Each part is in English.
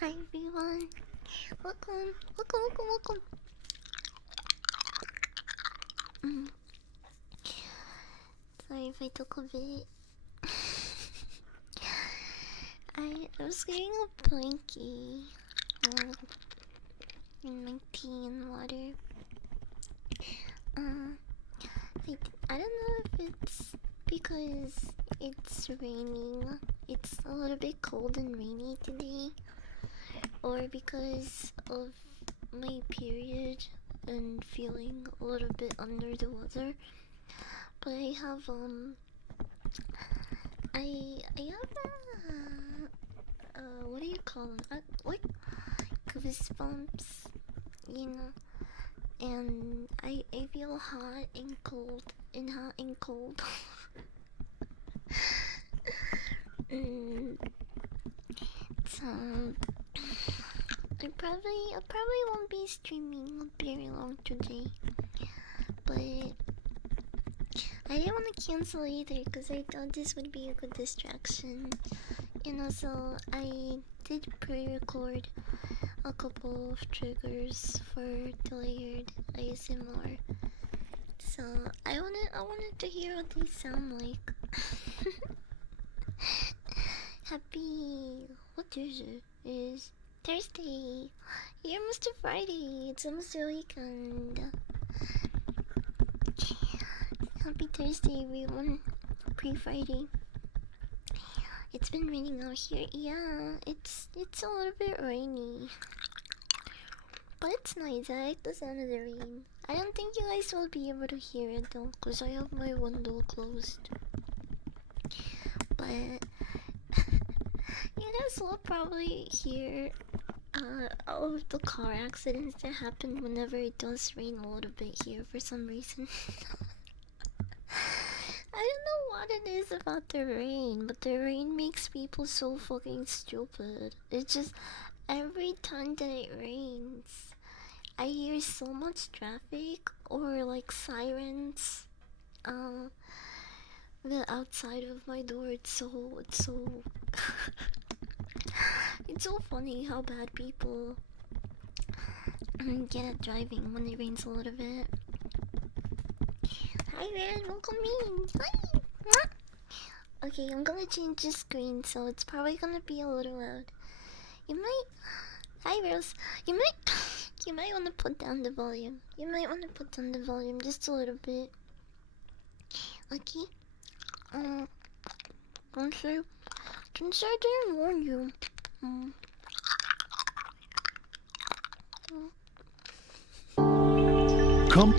Hi everyone. Welcome. Welcome. Mm. Sorry if I took a bit. I was getting a blankie in my tea and water. I don't know if it's because it's raining. It's a little bit cold and rainy today, or because of my period and feeling a little bit under the weather. But I have what do you call them? Like goosebumps, you know. And I feel hot and cold and hot and cold. mm, so I probably won't be streaming very long today, but I didn't want to cancel either because I thought this would be a good distraction. And also, I did pre-record a couple of triggers for delayed ASMR. So I wanted to hear what they sound like. Happy, what is it? Is Thursday. Yeah, Mr. Friday. It's almost the weekend. Happy Thursday, everyone. Pre-Friday. It's been raining out here. Yeah, it's a little bit rainy. But it's nice. I like the sound of the rain. I don't think you guys will be able to hear it though, because I have my window closed. But you guys will probably hear all of the car accidents that happen whenever it does rain a little bit here for some reason. I don't know what it is about the rain, but the rain makes people so fucking stupid. It's just every time that it rains, I hear so much traffic or like sirens. The outside of my door. It's so it's so funny how bad people get at driving when it rains a little bit. Hi Ren, welcome in. Hi. Okay, I'm gonna change the screen, so it's probably gonna be a little loud. You might. Hi Rose. You might. You might want to put down the volume. You might want to put down the volume just a little bit. Okay. I'm sure. Since I didn't warn you. Come.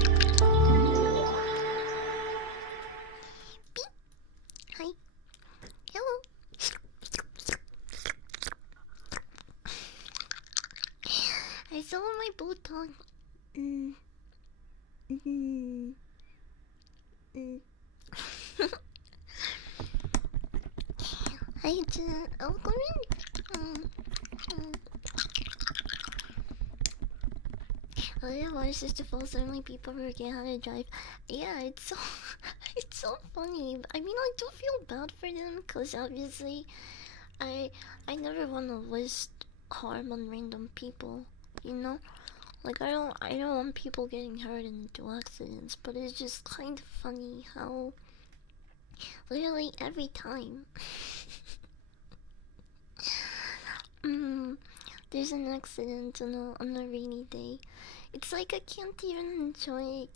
Beep. Hi. Hello. I saw my blue tongue. Hi, Jen. Oh, come in. Oh yeah, why is this the false only people forget how to drive? Yeah, it's so it's so funny. I mean, I do feel bad for them because obviously, I never want to wish harm on random people. You know, like I don't want people getting hurt into accidents. But it's just kind of funny how literally every time. There's an accident on a rainy day. It's like I can't even enjoy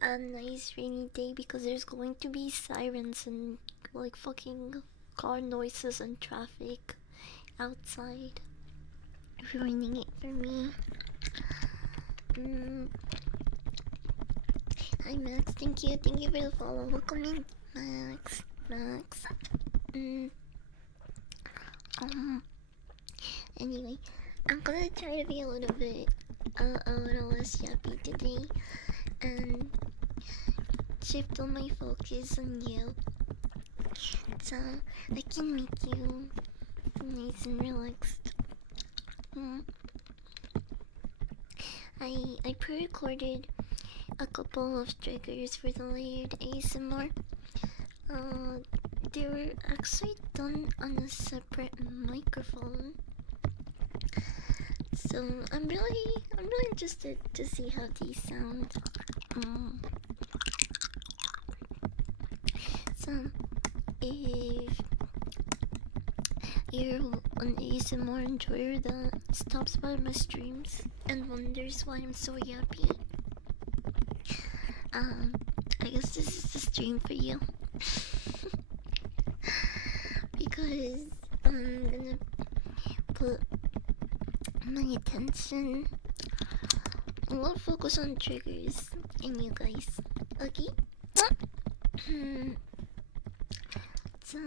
a nice rainy day because there's going to be sirens and like fucking car noises and traffic outside, ruining it for me. Hi Max, thank you for the follow. Welcome in, Max. Anyway, I'm gonna try to be a little bit, a little less yappy today, and shift all my focus on you, so I can make you nice and relaxed. I pre-recorded a couple of triggers for the layered ASMR. They were actually done on a separate microphone, So I'm really interested to see how these sound. Um, so if you're an ASMR enjoyer that stops by my streams and wonders why I'm so happy, I guess this is the stream for you. Because I'm gonna put my attention, a lot of focus on triggers and you guys. Okay? So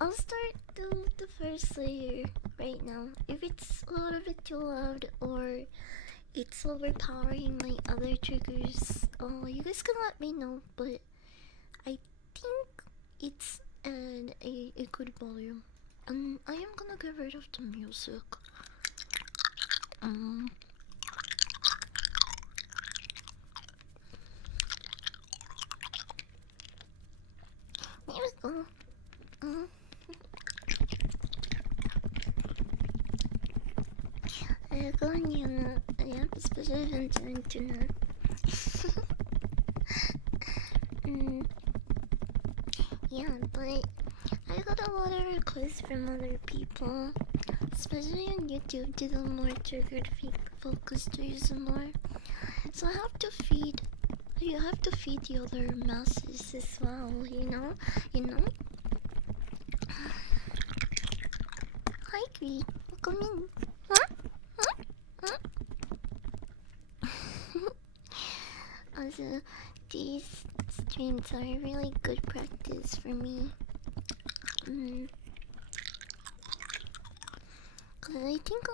I'll start the first layer right now. If it's a little bit too loud or it's overpowering my other triggers, you guys can let me know, but I think it's at a good volume. And I am gonna get rid of the music. There we go. Goniana, I have a special event on tonight. Yeah, but I got a lot of requests from other people, especially on YouTube, to do more triggered focused ASMR. So I have to feed. You have to feed the other masses as well. You know. Hi, Green. Welcome in. Huh? Also, these streams are a really good practice for me. Cause I think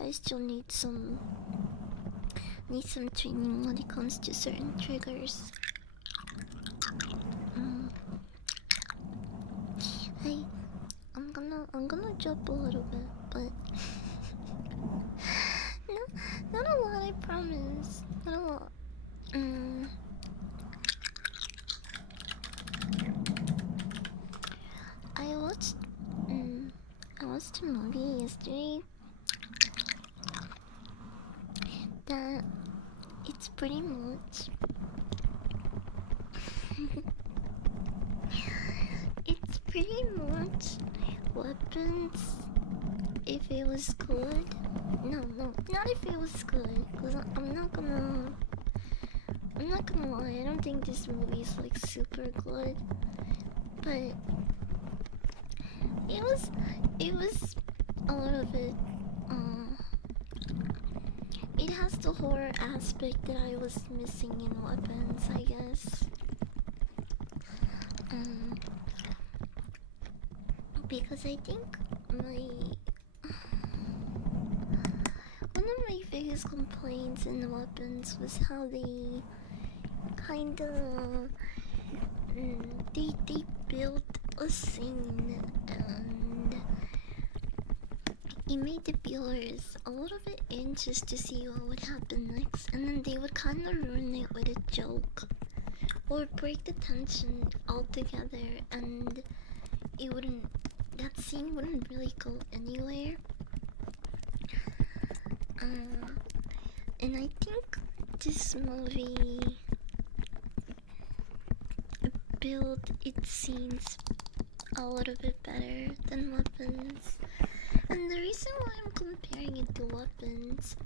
I still need some training when it comes to certain triggers. I'm gonna jump a little bit, but no, not a lot. I promise. Not a lot. I watched a movie yesterday that it's pretty much weapons if it was good. No, not if it was good. Cause I'm not gonna lie. I don't think this movie is like super good, but it was a little bit. It has the horror aspect that I was missing in weapons, I guess. Because I think one of my biggest complaints in weapons was how they kinda they built a scene and it made the viewers a little bit anxious to see what would happen next, and then they would kind of ruin it with a joke or break the tension altogether, and that scene wouldn't really go anywhere. And I think this movie built its scenes a little bit better than weapons. And the reason why I'm comparing it to weapons,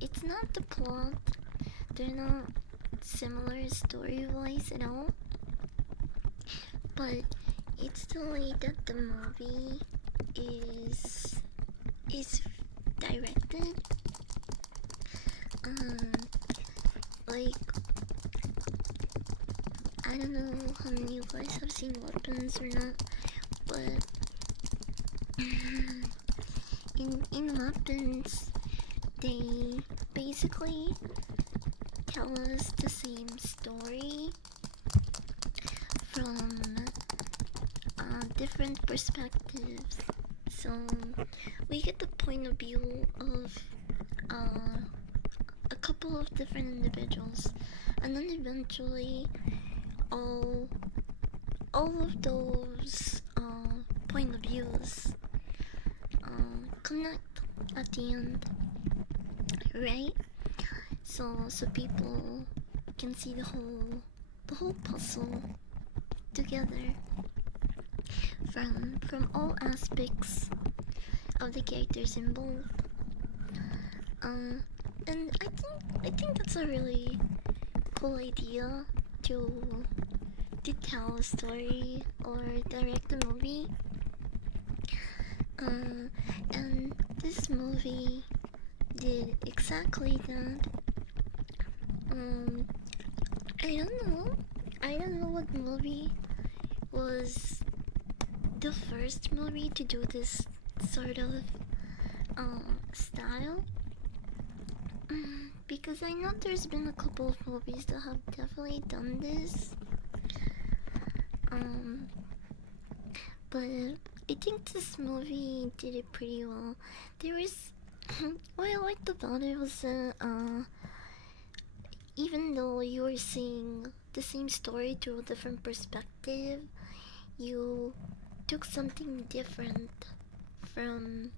it's not the plot. They're not similar story-wise at all. But it's the way that the movie is directed. Like, I don't know how many of you guys have seen Weapons or not, but in Weapons, they basically tell us the same story from different perspectives. So we get the point of view of a couple of different individuals, and then eventually all of those point of views connect at the end, right? So people can see the whole puzzle together from all aspects of the characters involved. Um, and I think that's a really cool idea to tell a story or direct a movie. And this movie did exactly that. Um, I don't know. I don't know what movie was the first movie to do this sort of style. Because I know there's been a couple of movies that have definitely done this. But I think this movie did it pretty well. There was what I liked about it was even though you were seeing the same story through a different perspective, you took something different from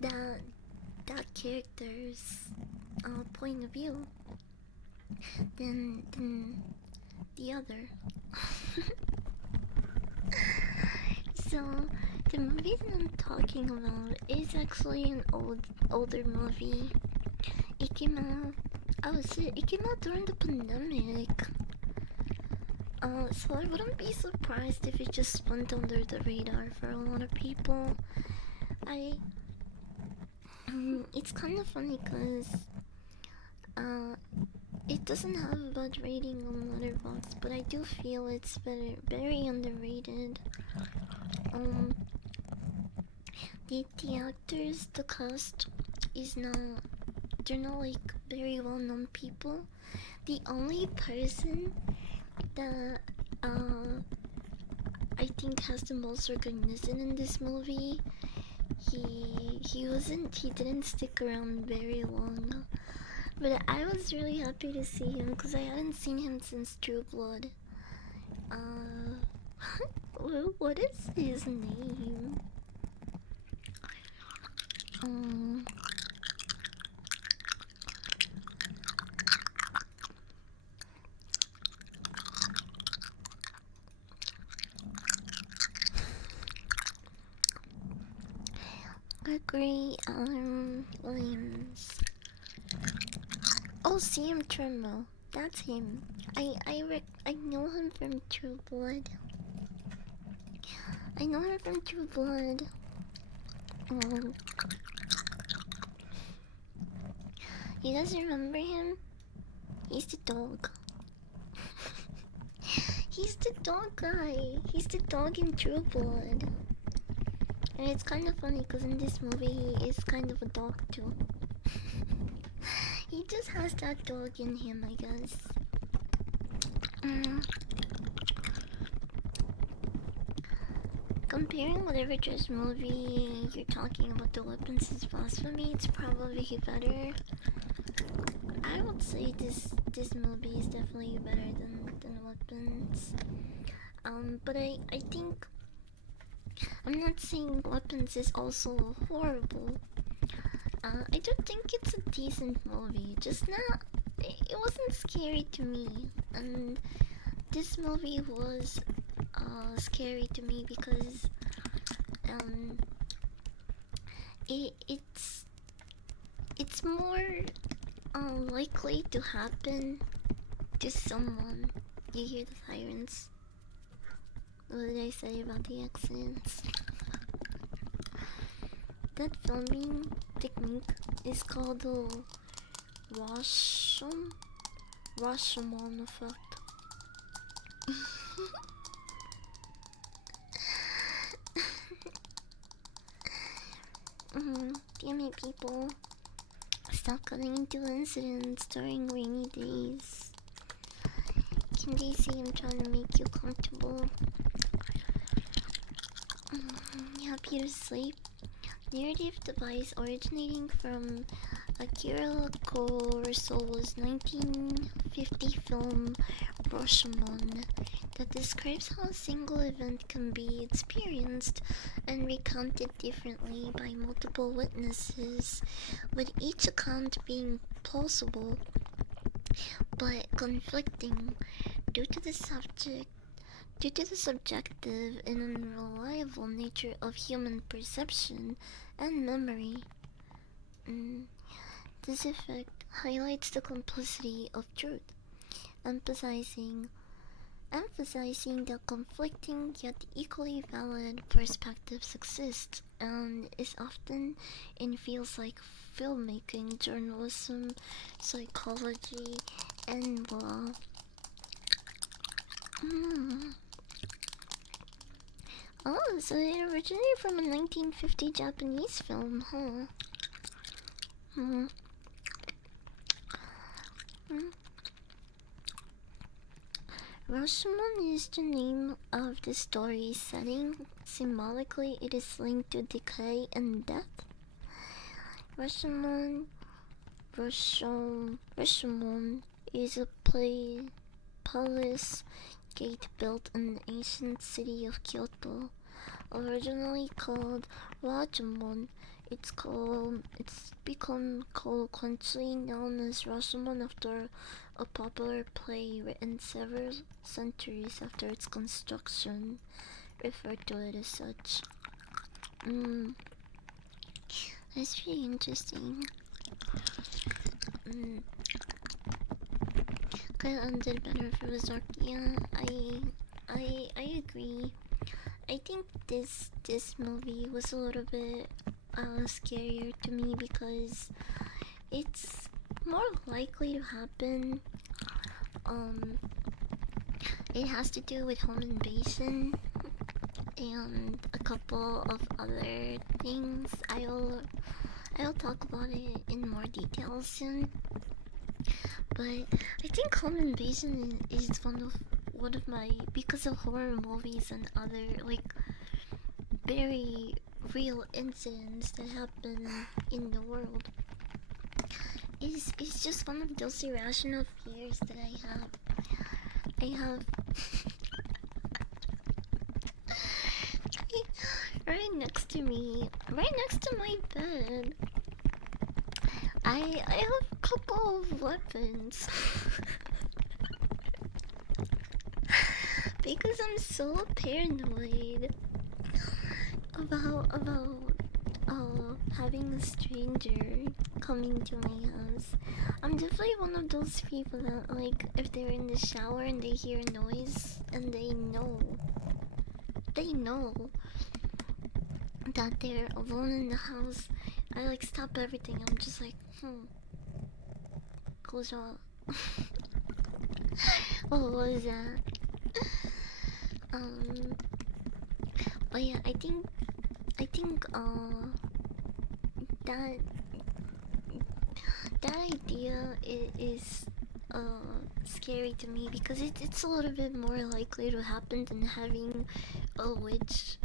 that character's point of view than the other. So the movie that I'm talking about is actually an older movie. It came out. It came out during the pandemic. So I wouldn't be surprised if it just went under the radar for a lot of people. It's kind of funny because it doesn't have a bad rating on Letterboxd, but I do feel it's very underrated. The actors, the cast is not, they're not like very well known people. The only person that I think has the most recognition in this movie, he didn't stick around very long, but I was really happy to see him because I hadn't seen him since True Blood. What is his name? Gregory Williams. Oh, CM Trimble. That's him. I know him from True Blood. I know him from True Blood. You guys remember him? He's the dog. He's the dog guy. He's the dog in True Blood. And it's kind of funny because in this movie he is kind of a dog too. He just has that dog in him, I guess. Comparing whatever just movie you're talking about, the weapons is blasphemy, it's probably better. I would say this movie is definitely better than weapons. But I think I'm not saying weapons is also horrible. I do think it's a decent movie, just not. It wasn't scary to me, and this movie was scary to me because it's more likely to happen to someone. You hear the sirens? What did I say about the accidents? That filming technique is called the Rashomon effect. Damn it, people. Stop getting into incidents during rainy days. Can they see I'm trying to make you comfortable? Happy to sleep. Narrative device originating from Akira Kurosawa's 1950 film Rashomon that describes how a single event can be experienced and recounted differently by multiple witnesses, with each account being plausible but conflicting due to the subjective and unreliable nature of human perception and memory. Mm. This effect highlights the complexity of truth, emphasizing that conflicting yet equally valid perspectives exist and is often in fields like filmmaking, journalism, psychology, and law. Oh, so it originated from a 1950 Japanese film, huh? Rashomon is the name of the story setting. Symbolically, it is linked to decay and death. Rashomon is a palace gate built in the ancient city of Kyoto. Originally called Rajamon, it's become colloquially known as Rashomon after a popular play written several centuries after its construction referred to it as such. That's really interesting. Could have ended better if it was dark. Yeah, I agree. I think this movie was a little bit scarier to me because it's more likely to happen. It has to do with home invasion and a couple of other things. I'll talk about it in more detail soon. But I think home invasion is one of my, because of horror movies and other like very real incidents that happen in the world. It's just one of those irrational fears that I have. Right next to me, right next to my bed, I have a couple of weapons. Because I'm so paranoid about having a stranger coming to my house. I'm definitely one of those people that, like, if they're in the shower and they hear a noise and they know that they're alone in the house, I like stop everything. I'm just like, close your what was that? But yeah, I think that idea is scary to me because it's a little bit more likely to happen than having a witch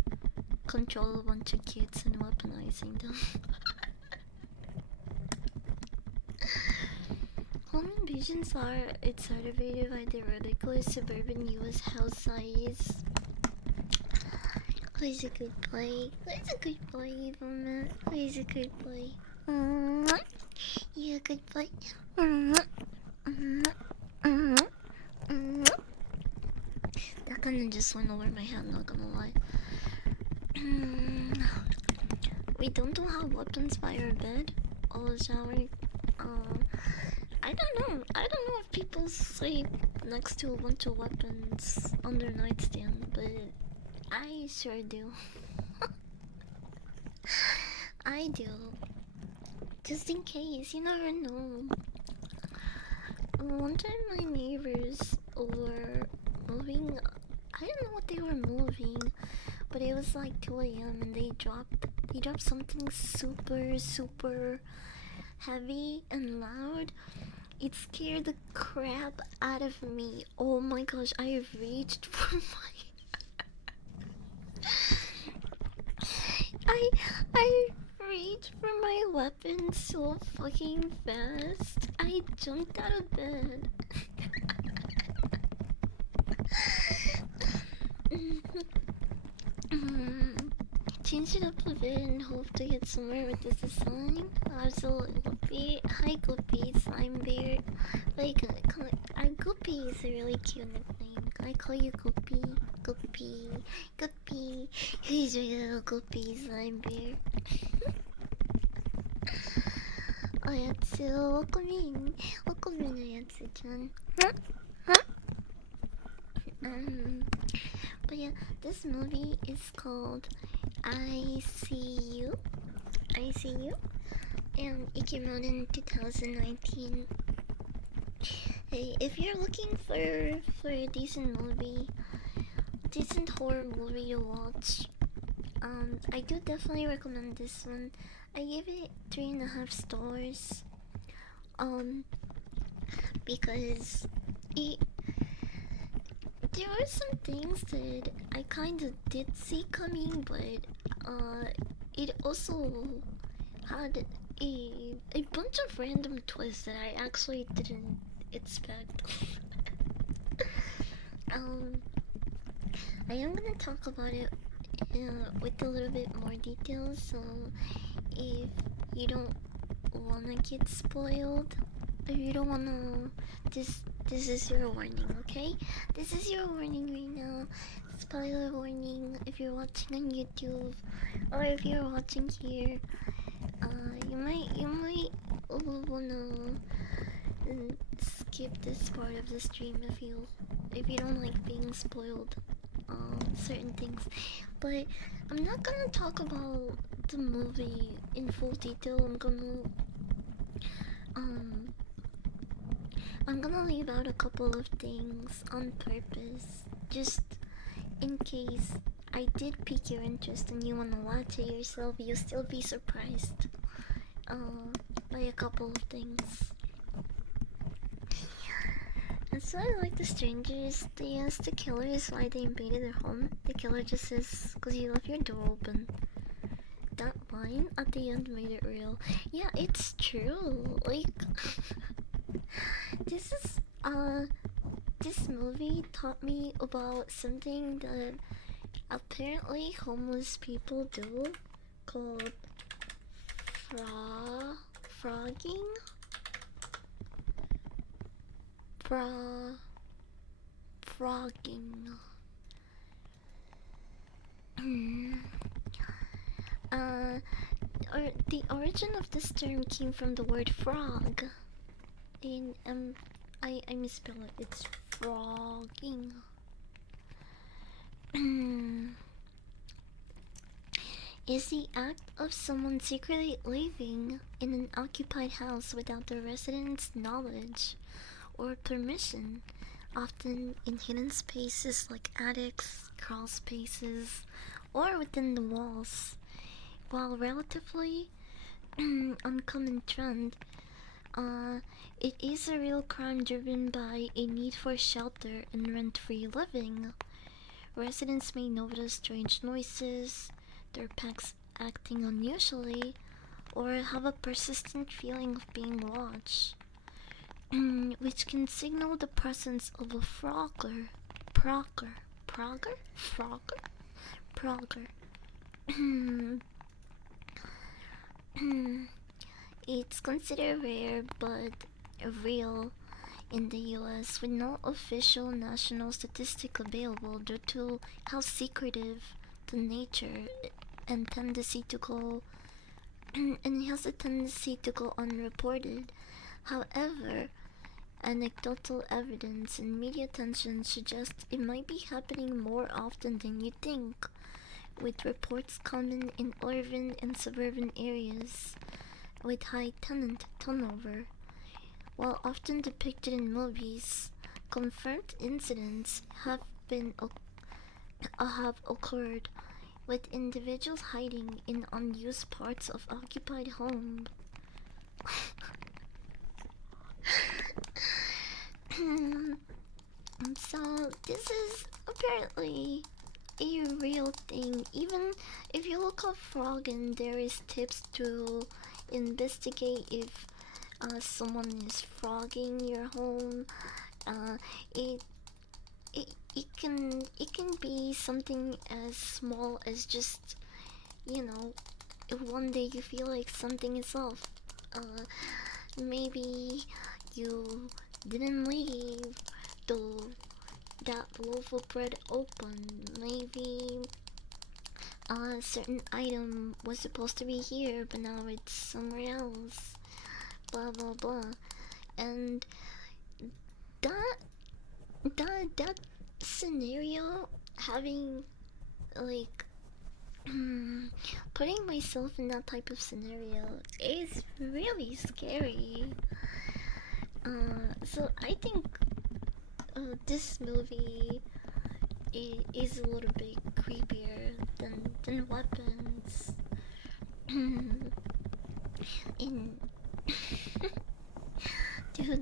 control a bunch of kids and weaponizing them. Home invasions are exacerbated by the ridiculous suburban US house size. Who's a good boy? Who's a good boy, Evilman? Who's a good boy? You a good boy? That kinda just went over my head, not gonna lie. We don't have weapons by our bed or shower. I don't know if people sleep next to a bunch of weapons on their nightstand, but I sure do. I do. Just in case, you never know. One time my neighbors were moving. I don't know what they were moving, but it was like 2 a.m. and they dropped something super heavy and loud. It scared the crap out of me. Oh my gosh, I reached for my I reach for my weapon so fucking fast. I jumped out of bed. Change it up a bit and hope to get somewhere with this design. Absolutely. Hi, Guppy, Slime Bear. Like, Guppy is a really cute nickname. I call you Guppy. Guppy. Guppy. He's a little Guppy, Slime Bear. おやつをおこみん。おこみのやつちゃん。But yeah, this movie is called I See You. I See You. And it came out in 2019. Hey, if you're looking for a decent movie, decent horror movie to watch, I do definitely recommend this one. I give it 3.5 stars. Because there were some things that I kind of did see coming, but it also had a bunch of random twists that I actually didn't expect. I am gonna talk about it with a little bit more details, so if you don't wanna get spoiled, if you don't wanna, this is your warning, okay? This is your warning right now. Spoiler warning if you're watching on YouTube, or if you're watching here. You might wanna skip this part of the stream if you don't like being spoiled certain things. But I'm not gonna talk about the movie in full detail. I'm gonna leave out a couple of things on purpose, just in case I did pique your interest and you wanna watch it yourself. You'll still be surprised by a couple of things. And so I like the strangers. They ask the killers why they invaded their home. The killer just says, "'Cause you left your door open." That line at the end made it real. Yeah, it's true. Like, this movie taught me about something that apparently homeless people do, called frogging. Frogging. Or the origin of this term came from the word frog. In I misspell it. It's frogging. Is the act of someone secretly living in an occupied house without the residents' knowledge or permission, often in hidden spaces like attics, crawl spaces, or within the walls. While relatively uncommon trend, it is a real crime driven by a need for shelter and rent-free living. Residents may notice strange noises, their pets acting unusually, or have a persistent feeling of being watched, which can signal the presence of a frogger. It's considered rare but real in the US, with no official national statistic available due to how secretive the nature and tendency to go and it has a tendency to go unreported. However, anecdotal evidence and media attention suggest it might be happening more often than you think, with reports common in urban and suburban areas with high tenant turnover. While often depicted in movies, confirmed incidents have occurred, with individuals hiding in unused parts of occupied homes. So this is apparently a real thing. Even if you look up frogging, there is tips to investigate if someone is frogging your home. Uh, it it can be something as small as just, you know, if one day you feel like something is off. Uh, Maybe you didn't leave the that loaf of bread open. Maybe a certain item was supposed to be here, but now it's somewhere else. Blah blah blah. And that that scenario, having like putting myself in that type of scenario is really scary. So I think this movie is a little bit creepier than weapons. In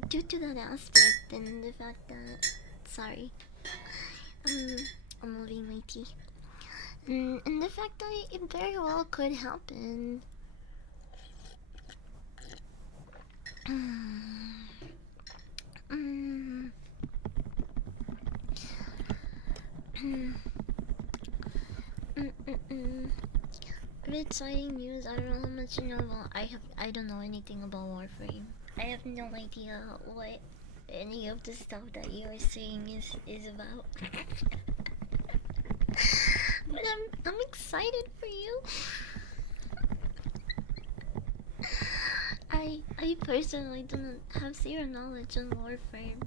due to that aspect and the fact that, sorry, um, I'm moving my teeth. And the fact that it very well could happen. Mm, With exciting news, I don't know how much you know about. I don't know anything about Warframe. I have no idea what any of the stuff that you are saying is about. But I'm excited for you. I personally do not have zero knowledge on Warframe.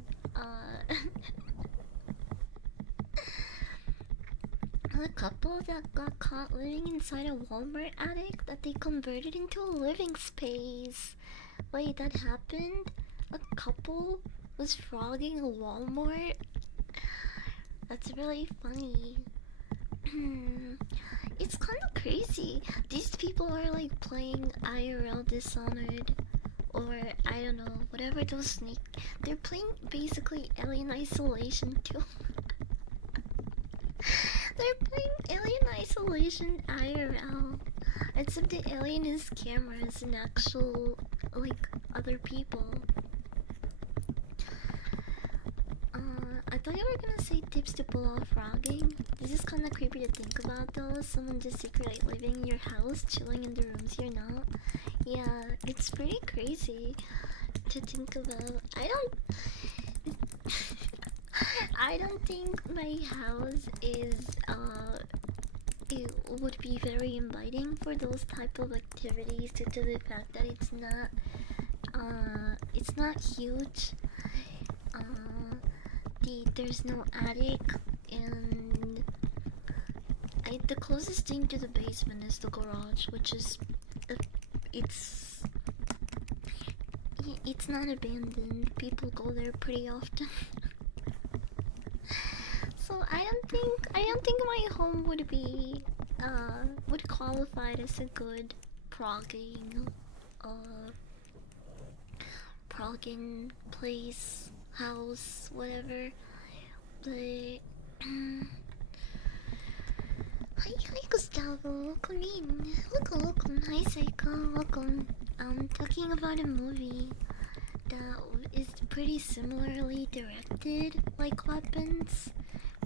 A couple that got caught living inside a Walmart attic that they converted into a living space. Wait, that happened? A couple was frogging a Walmart? That's really funny. It's kind of crazy. These people are like playing IRL Dishonored, or I don't know, whatever those sneak. They're playing basically Alien Isolation too. They're playing Alien Isolation IRL, except the alien is cameras and actual like other people. I thought you were gonna say tips to pull off frogging. This is kinda creepy to think about though. Someone just secretly living in your house, chilling in the rooms you're not. Yeah, it's pretty crazy to think about. I don't think my house is it would be very inviting for those type of activities due to the fact that it's not huge. There's no attic, and the closest thing to the basement is the garage, which is it's it's not abandoned. People go there pretty often. So I don't think my home would qualify as a good progging progging place, house, whatever. But hi Gustavo, welcome in. Welcome. Hi Psycho, welcome. Talking about a movie that is pretty similarly directed like Weapons,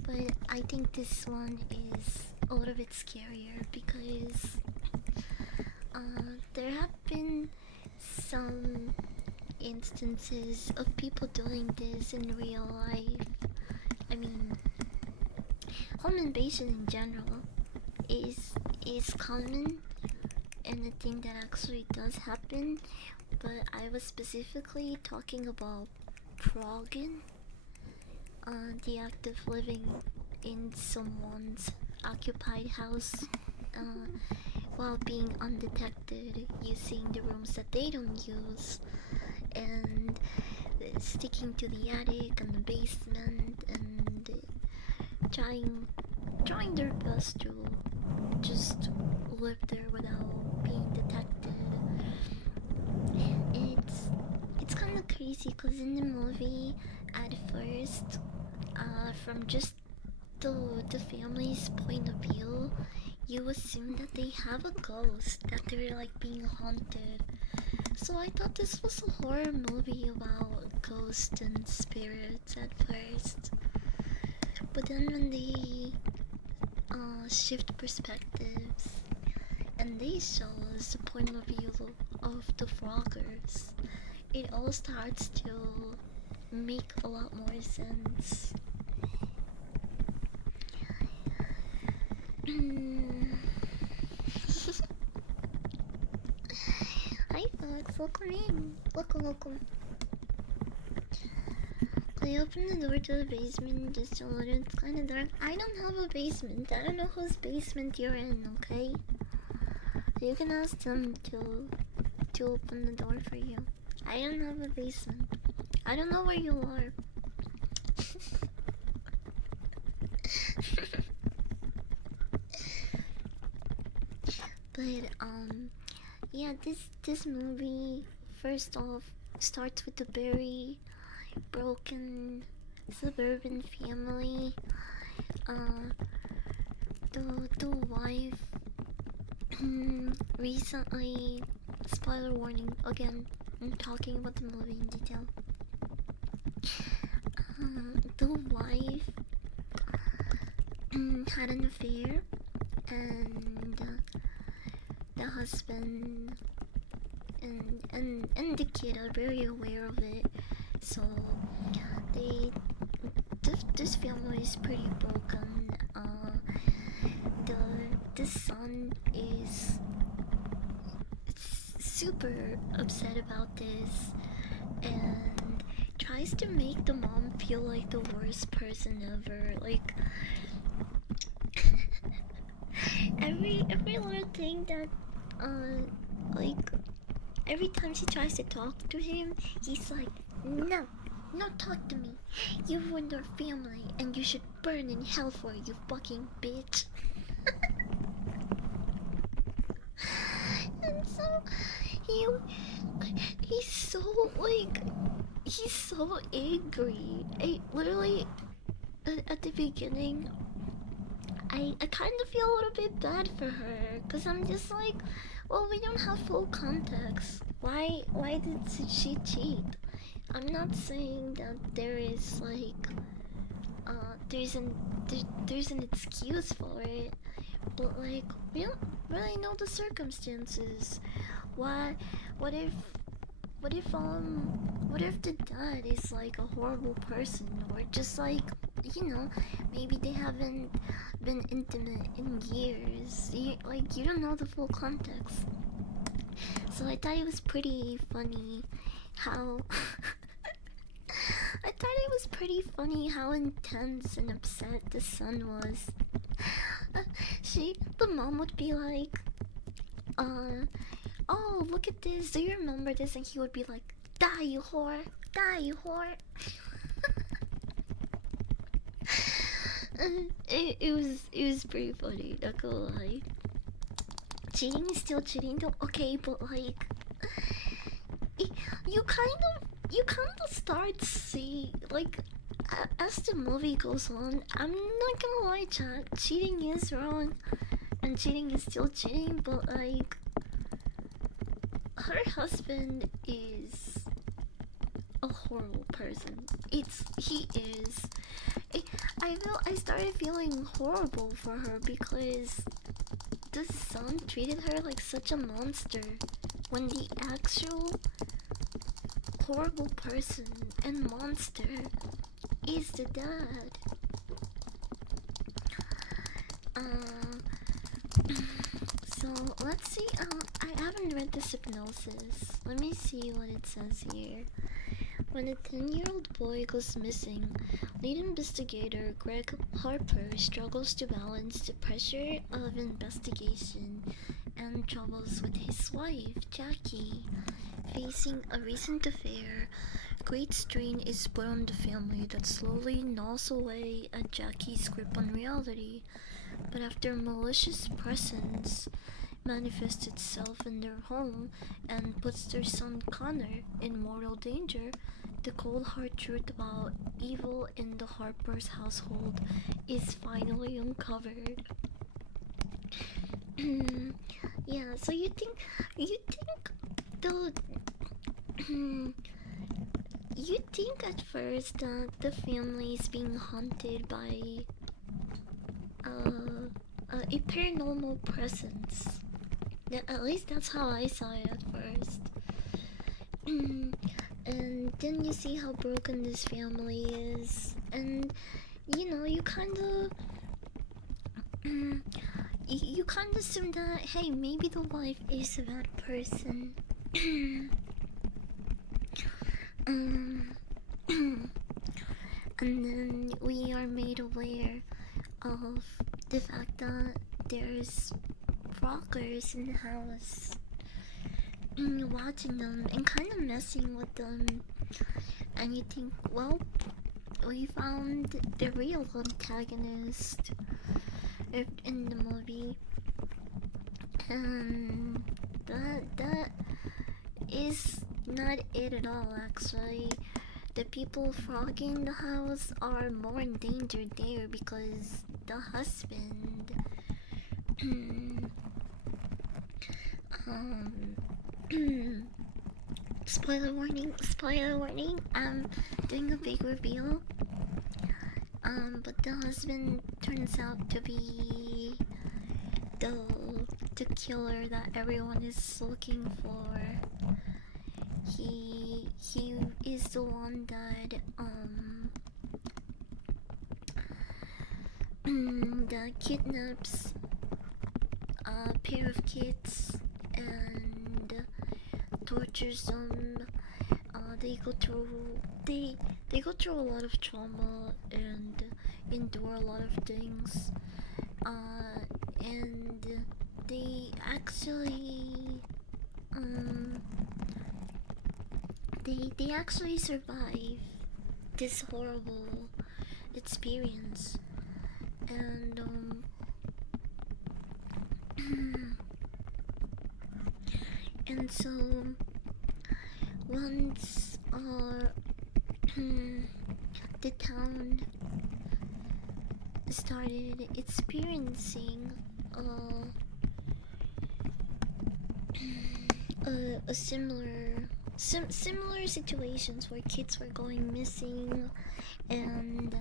but I think this one is a little bit scarier because there have been some instances of people doing this in real life. I mean, home invasion in general is common and a thing that actually does happen, but I was specifically talking about progging, the act of living in someone's occupied house while being undetected, using the rooms that they don't use, and sticking to the attic and the basement, and trying their best to just live there without being detected. It's kind of crazy because in the movie, at first, from just the family's point of view, you assume that they have a ghost, that they're like being haunted. So I thought this was a horror movie about ghosts and spirits at first. But then when they shift perspectives and they show us the point of view of the vloggers, it all starts to make a lot more sense. Hi folks, welcome in. Welcome. I opened the door to the basement just a little. It's kind of dark. I don't have a basement. I don't know whose basement you're in, okay? You can ask them to open the door for you. I don't have a basement. I don't know where you are. But yeah, this movie first off starts with a very broken suburban family. The wife recently, spoiler warning again, I'm talking about the movie in detail. The wife had an affair, and the husband and the kid are very aware of it. So this family is pretty broken. The son is super upset about this and tries to make the mom feel like the worst person ever. Like every little thing that like every time she tries to talk to him, he's like, no, talk to me. You ruined our family and you should burn in hell for it, you fucking bitch. And so he's so like, he's so angry. Literally at the beginning, I kind of feel a little bit bad for her, cause I'm just like, well, we don't have full context. Why did she cheat? I'm not saying that there is like there's an excuse for it, but like we don't really know the circumstances. Why? What if what if the dad is like a horrible person, or just like, you know, maybe they haven't been intimate in years. You don't know the full context. So I thought it was pretty funny how I thought it was pretty funny how intense and upset the son was. The mom would be like, oh, look at this, do you remember this? And he would be like, die you whore, die you whore. It was pretty funny, not gonna lie. Cheating is still cheating though, okay, but like you kind of start see like as the movie goes on. I'm not gonna lie, chat, cheating is wrong and cheating is still cheating, but like her husband is a horrible person. He is. I started feeling horrible for her because the son treated her like such a monster when the actual horrible person and monster is the dad. So let's see. I haven't read this hypnosis. Let me see what it says here. When a 10-year-old boy goes missing, lead investigator Greg Harper struggles to balance the pressure of investigation and troubles with his wife, Jackie. Facing a recent affair, great strain is put on the family that slowly gnaws away at Jackie's grip on reality. But after malicious presence manifests itself in their home and puts their son Connor in mortal danger, the cold hard truth about evil in the Harper's household is finally uncovered. Yeah, so you think the you think at first that the family is being haunted by a paranormal presence. At least that's how I saw it at first. And then you see how broken this family is, and you kind of you kind of assume that, hey, maybe the wife is a bad person. um, and then we are made aware of the fact that there's froggers in the house, watching them and kind of messing with them. And you think, well, we found the real antagonist in the movie, and that is not it at all. Actually, the people frogging the house are more endangered there because the husband spoiler warning, I'm doing a big reveal. But the husband turns out to be the killer that everyone is looking for. He is the one that that kidnaps a pair of kids and tortures them. They go through a lot of trauma and endure a lot of things. And they actually they actually survive this horrible experience. And and so once the town started experiencing a similar situations where kids were going missing, and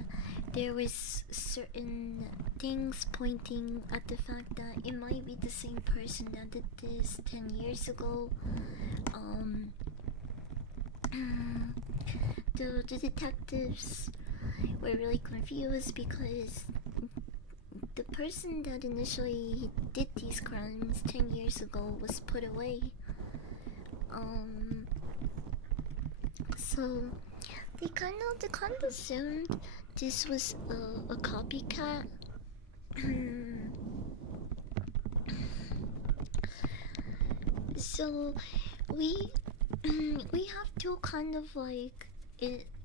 there was certain things pointing at the fact that it might be the same person that did this 10 years ago. The detectives were really confused because the person that initially did these crimes 10 years ago was put away. So they kind of assumed this was a copycat. So we have two kind of like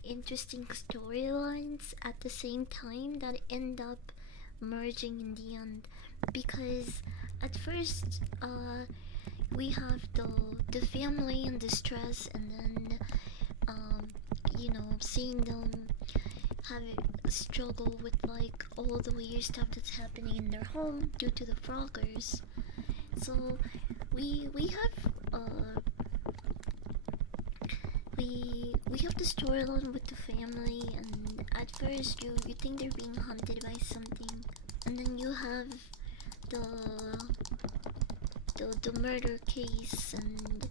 interesting storylines at the same time that end up merging in the end, because at first we have the family in distress, and then seeing them have a struggle with like all the weird stuff that's happening in their home due to the froggers. So we have we have the storyline with the family, and at first you think they're being hunted by something, and then you have the murder case and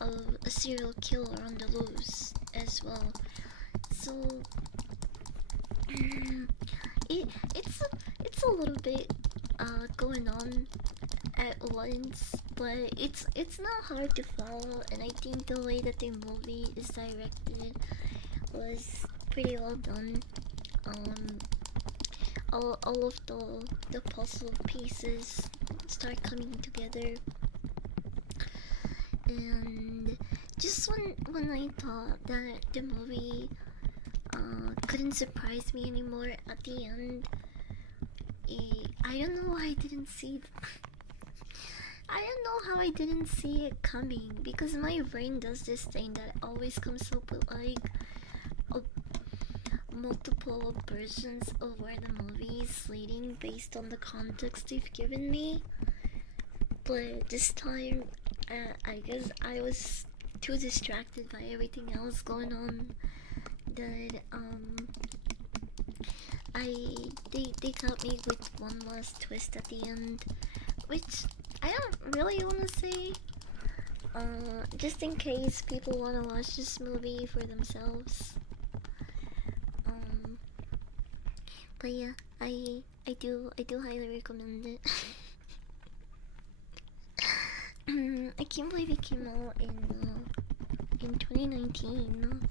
a serial killer on the loose as well. So it's a little bit going on at once, but it's not hard to follow, and I think the way that the movie is directed was pretty well done. All of the puzzle pieces start coming together, and just when I thought that the movie couldn't surprise me anymore at the end, I don't know why I didn't see I don't know how I didn't see it coming, because my brain does this thing that always comes up with like multiple versions of where the movie is leading based on the context they've given me. But this time, I guess I was too distracted by everything else going on that they got me with one last twist at the end, which I don't really want to say. Just in case people want to watch this movie for themselves. But yeah, I do highly recommend it. I can't believe it came out in 2019.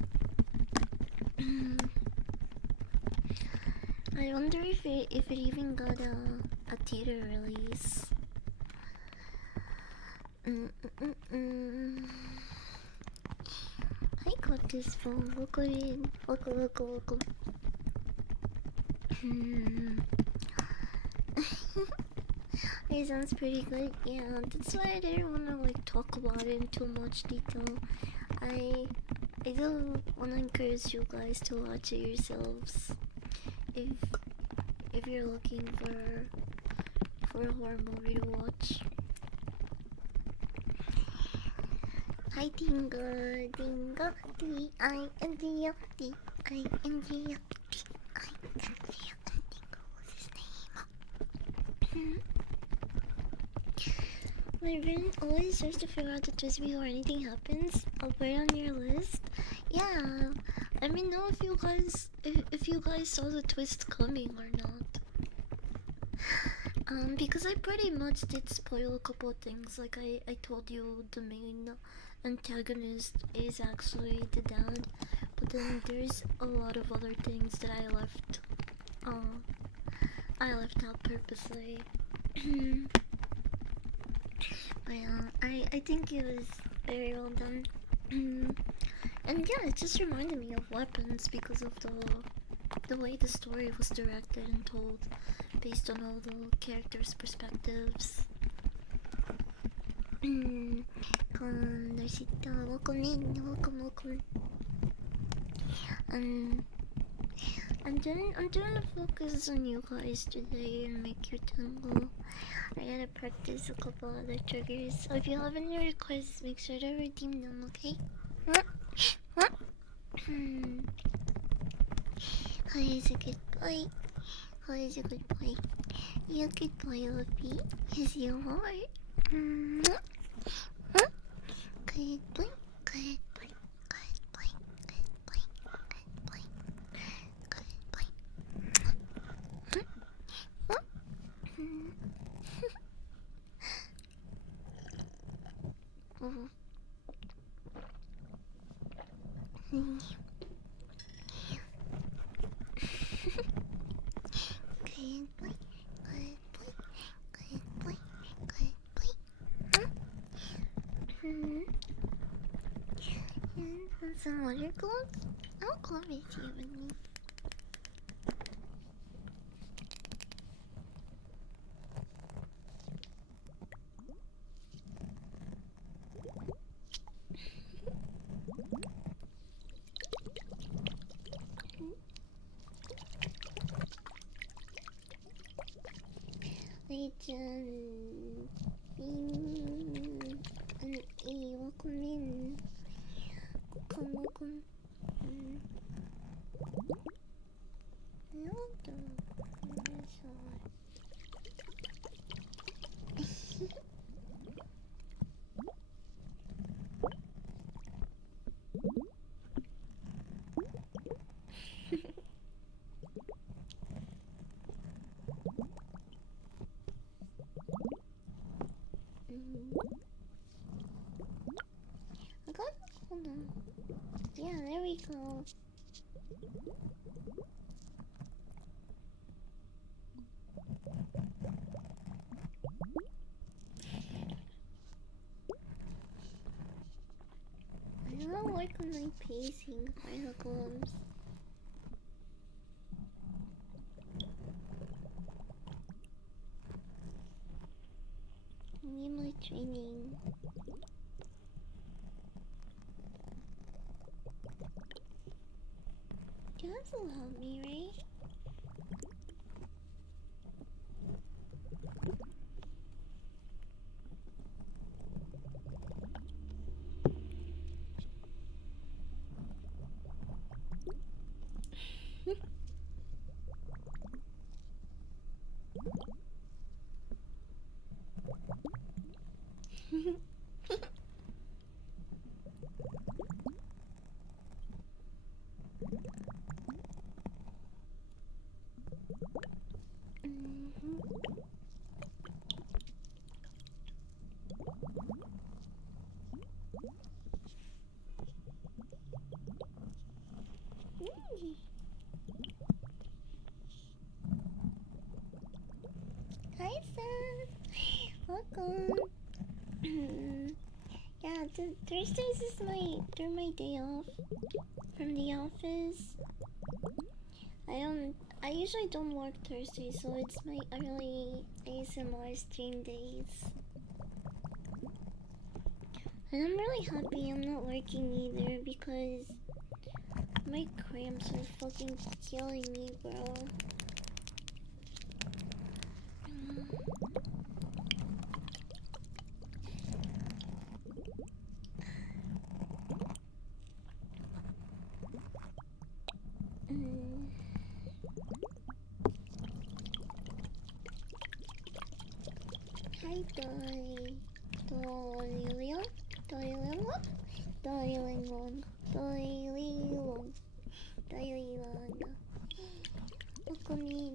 I wonder if it even got a theater release. I got this phone. Look at it. Look. It sounds pretty good. Yeah, that's why I didn't want to like talk about it in too much detail. I do want to encourage you guys to watch it yourselves. If you're looking for a horror movie to watch. Hi Tingle, T-I-N-G-L, T-I-N-G-L, what's his name? My brain always tries to figure out the twist before anything happens. I'll put it on your list. Yeah, let me know if you guys saw the twist coming or not. Because I pretty much did spoil a couple of things. Like I told you the main antagonist is actually the dad, but then there's a lot of other things that I left out purposely. But I think it was very well done. And yeah, it just reminded me of Weapons because of the way the story was directed and told, based on all the characters' perspectives. Condorcito, welcome in, welcome. I'm trying to focus on you guys today and make you tingle. I gotta practice a couple other triggers. So if you have any requests, make sure to redeem them, okay? Who is a good boy? Who is a good boy? You're a good boy, Luffy. Yes, you are. Good boy, good boy, good boy, good boy, good boy, good boy. Good boy, good boy, good boy, good boy. And some water globes? I'll come with you with me. Legend. And welcome in. Welcome. Okay, hold on. Yeah, there we go. I don't work on my pacing problems. I need my training. Good. will help me, right? Hi, Sam. Welcome. Yeah, Thursdays is my day off from the office. I usually don't work Thursdays, so it's my early ASMR stream days. And I'm really happy I'm not working either because my cramps are fucking killing me, bro. Hi, Doylilong, Doylilong, Doylilong, Doylilong, Doylilong. Welcome in.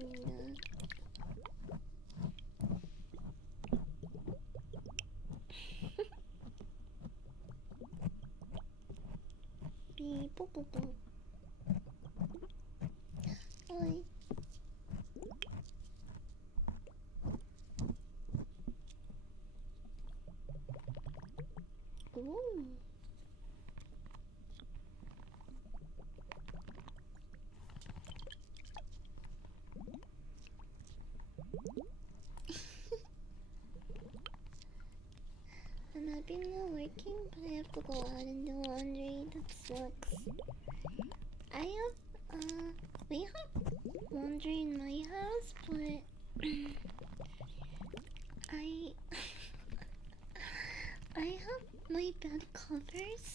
Beep, boop, boop, boop. Hi. Ooh. I'm happy I'm not working, but I have to go out and do laundry. That sucks. We have laundry in my house, but I I have my bed covers.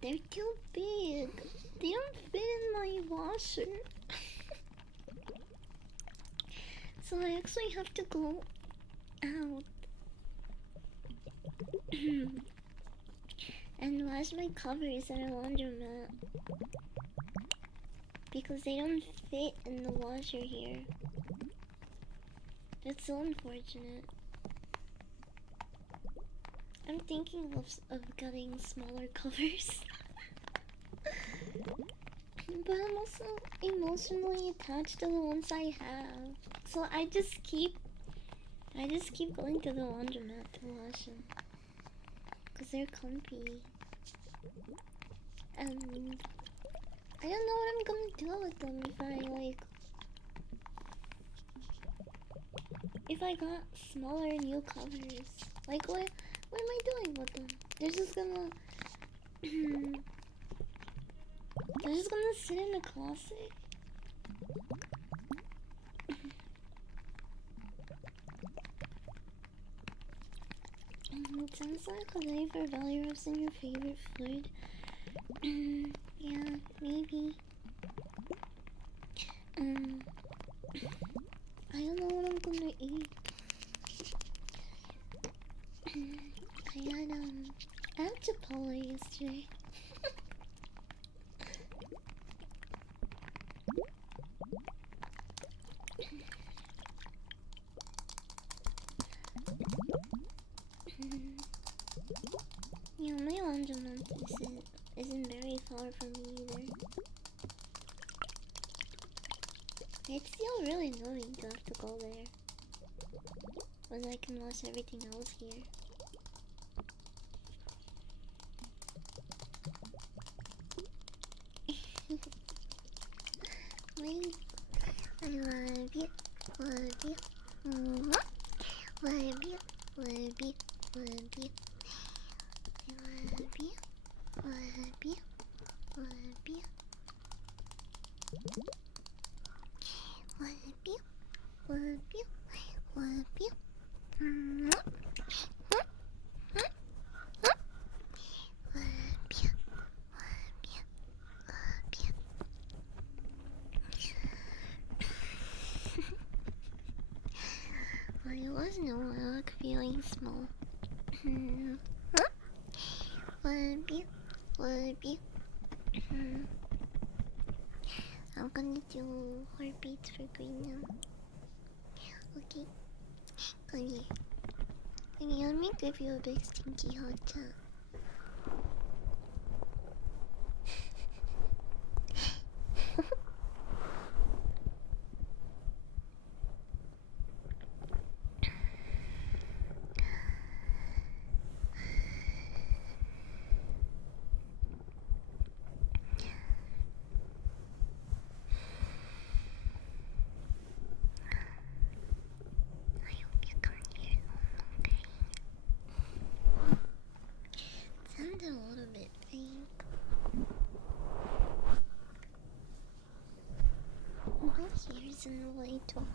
They're too big. They don't fit in my washer. So I actually have to go out and wash my covers at a laundromat because they don't fit in the washer here. That's so unfortunate. I'm thinking of getting smaller covers. But I'm also emotionally attached to the ones I have. So I just keep going to the laundromat to wash them. Cause they're comfy. And I don't know what I'm gonna do with them if I got smaller new covers. Like what am I doing with them? They're just gonna they're just gonna sit in the closet. It sounds like a day for Valley Roast and your favorite food. Yeah, maybe. I don't know what I'm gonna eat. I had Chipotle yesterday. Yeah, my laundromat isn't very far from me either. It's still really annoying to have to go there when I can wash everything else here. Wait, I love you, love you, love you, love you, love you. I love you, love you, love you. Whoop you, whoop you, whoop you. I was no look feeling small. Whoop you, whoop you. I'm gonna do heartbeats for green now. Okay. Come here. Let me give you a big stinky hot tub. I hope you come here okay? Sounds a little bit fake. My hair's in the way too.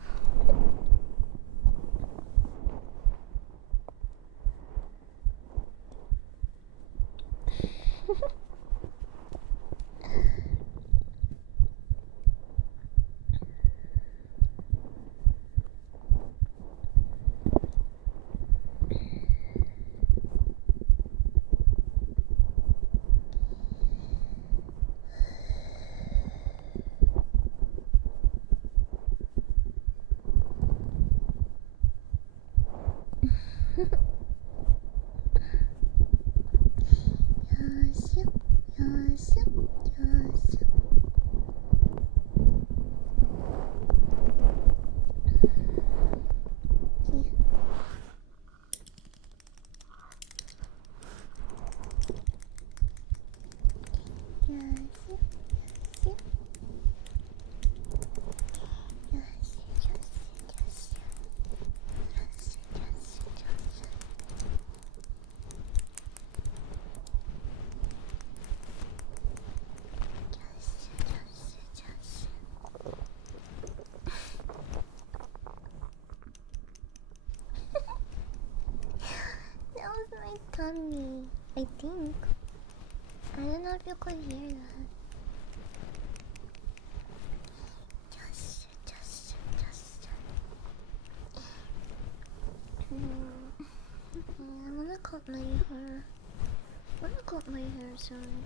That was my tummy, I think. I don't know if you could hear that. Just. I'm gonna cut my hair. Soon.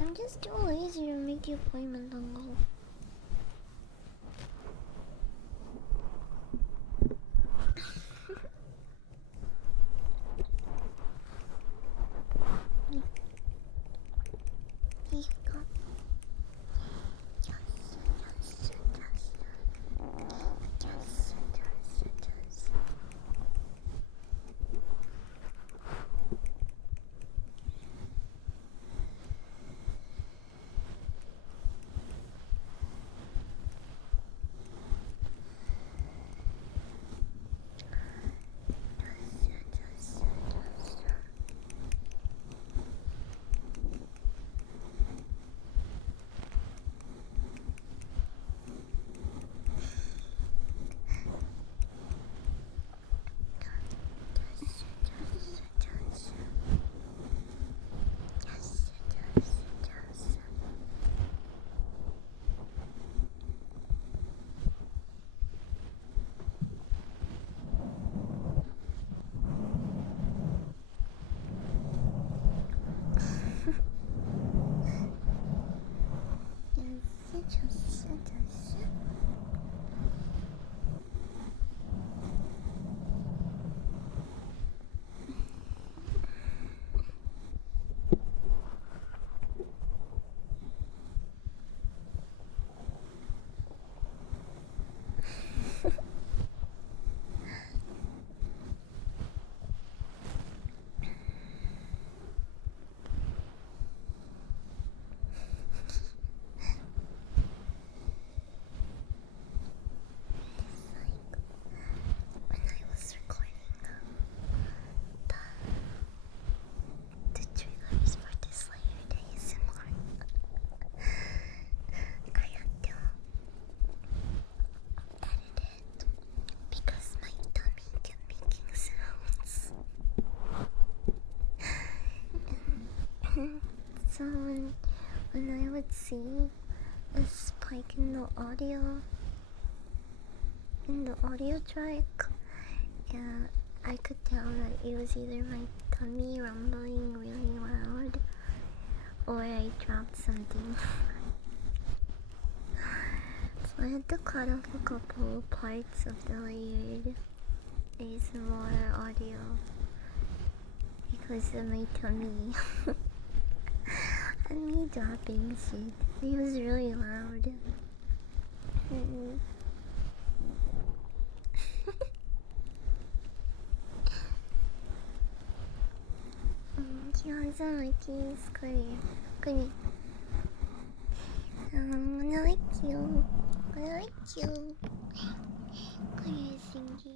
I'm just too lazy to make the appointment, Uncle. So when I would see a spike in the audio track, yeah, I could tell that it was either my tummy rumbling really loud or I dropped something. So I had to cut off a couple parts of the layered ASMR audio because of my tummy and me dropping shit. It was really loud. 기왕사 like Korea. Korea. I like you. I like you. Korea Singy.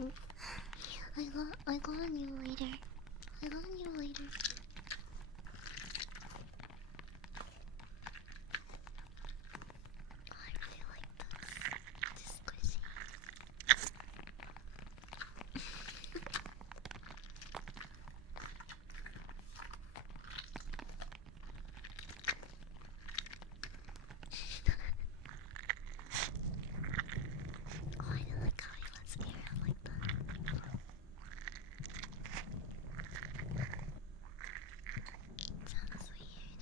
I got on you later. I got on you later. I really like this squishy. Oh, I don't like how he lets me around like that. Sounds weird.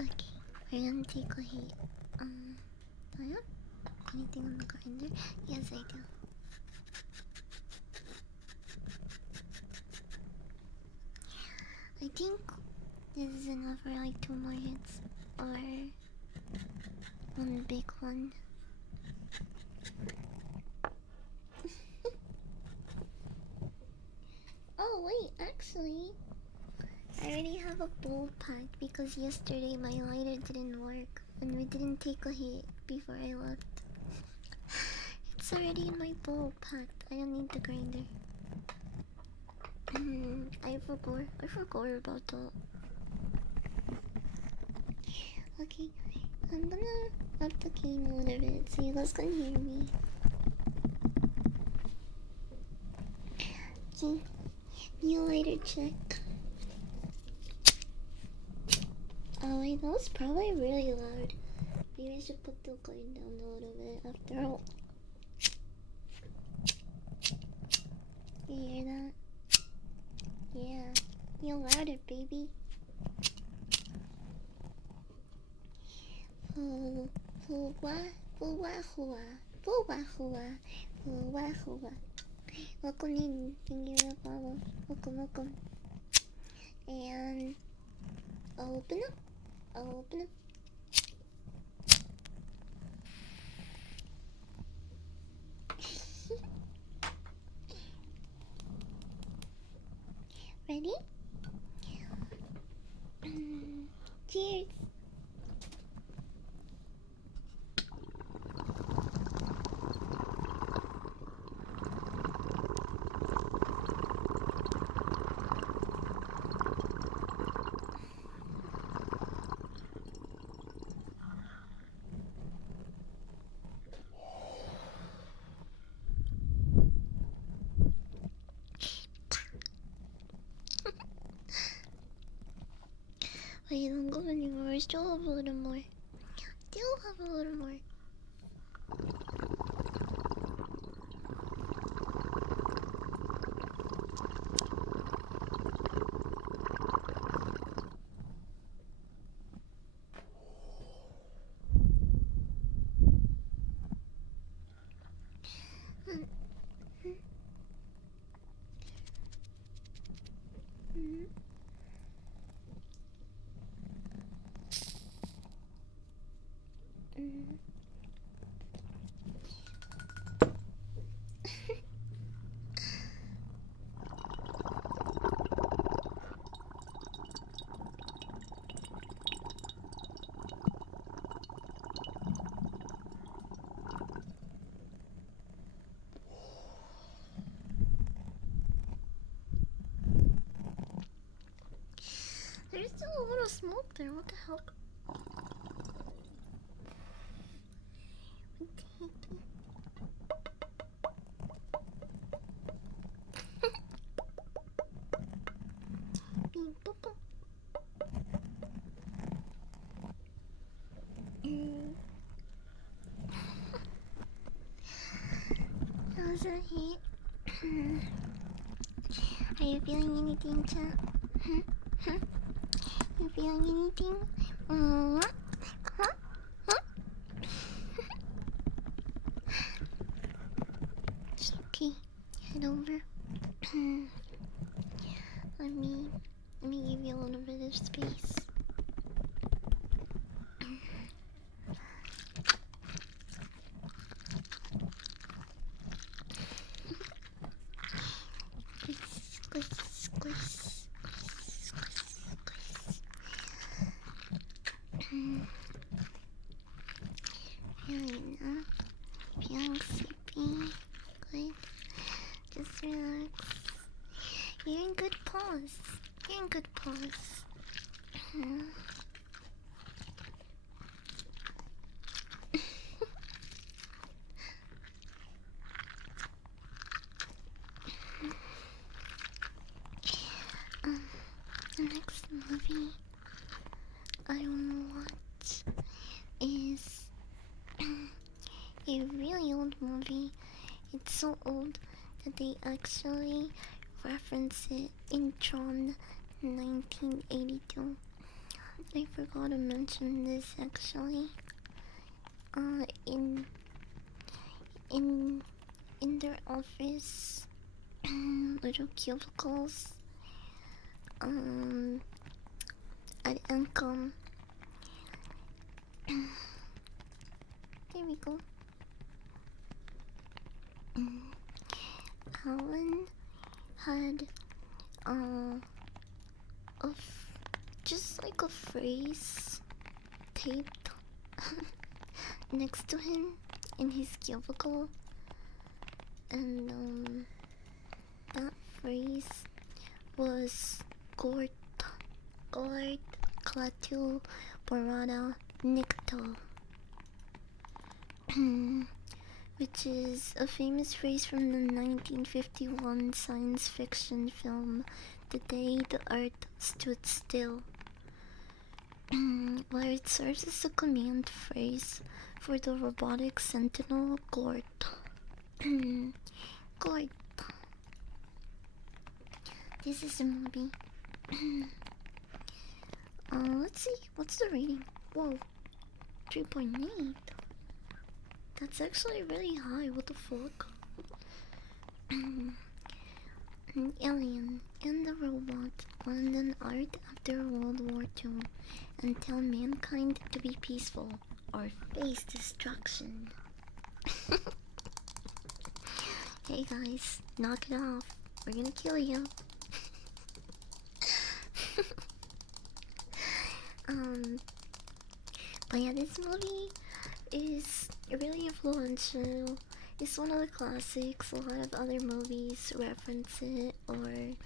Okay, we're gonna take a hit. I have anything on the grinder? Yes, I do. I think this is enough for like 2 more hits or one big one. Oh wait, actually, I already have a bowl pack because yesterday my lighter didn't work and we didn't take a hit before I left. It's already in my bowl packed. I don't need the grinder. I forgot about that. Okay, I'm gonna up the game a little bit so you guys can hear me. Okay, you later check. Oh wait, that was probably really loud. Maybe I should put the gain down a little bit after all. You hear that? Yeah, you're louder, baby. Welcome in. Thank you for the follow. Welcome. And open up. Ready? Cheers. Wait, don't go anymore. I still have a little more. There's still a little smoke there. What the hell? That was a hit. Are you feeling anything, chat? You feeling anything? It's okay. Head over. Let me give you a little bit of space. Squish. pause. You're in good pause. The next movie I wanna watch is a really old movie. It's so old that they actually reference it in Tron 1982. I forgot to mention this actually. In in in their office, little cubicles. At income. There we go. Alan had just like a phrase taped next to him in his cubicle, and that phrase was Gort Klatu Borada Nikto. Which is a famous phrase from the 1951 science fiction film The Day the Earth Stood Still, where it serves as a command phrase for the robotic sentinel Gort. Gort. This is a movie. Let's see, what's the rating? Whoa, 3.8. That's actually really high, what the fuck? An alien and the robot land on Earth after World War II and tell mankind to be peaceful or face destruction. Hey guys, knock it off. We're gonna kill you. But yeah, this movie is really influential. It's one of the classics. A lot of other movies reference it or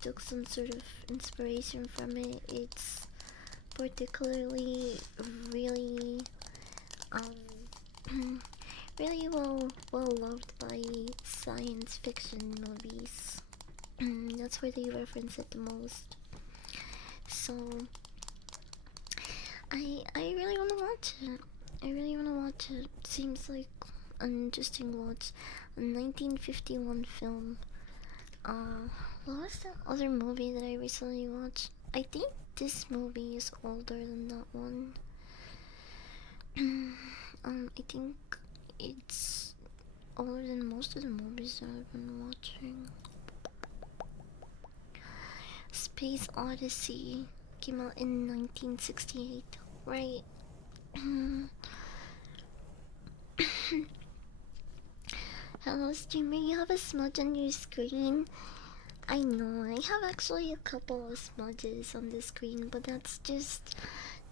took some sort of inspiration from it. It's particularly really really well loved by science fiction movies. That's where they reference it the most. So I really wanna watch it. I really wanna watch it. Seems like an interesting watch. A 1951 film. What was the other movie that I recently watched? I think this movie is older than that one. I think it's older than most of the movies that I've been watching. Space Odyssey came out in 1968, right? Hello streamer, you have a smudge on your screen. I know, I have actually a couple of smudges on the screen, but that's just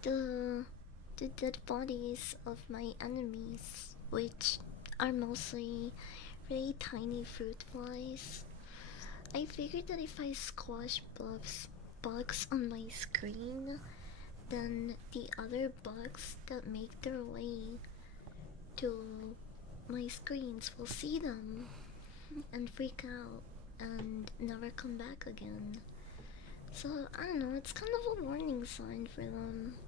the dead bodies of my enemies, which are mostly really tiny fruit flies. I figured that if I squash bugs on my screen, then the other bugs that make their way to my screens will see them and freak out and never come back again. So I don't know, it's kind of a warning sign for them.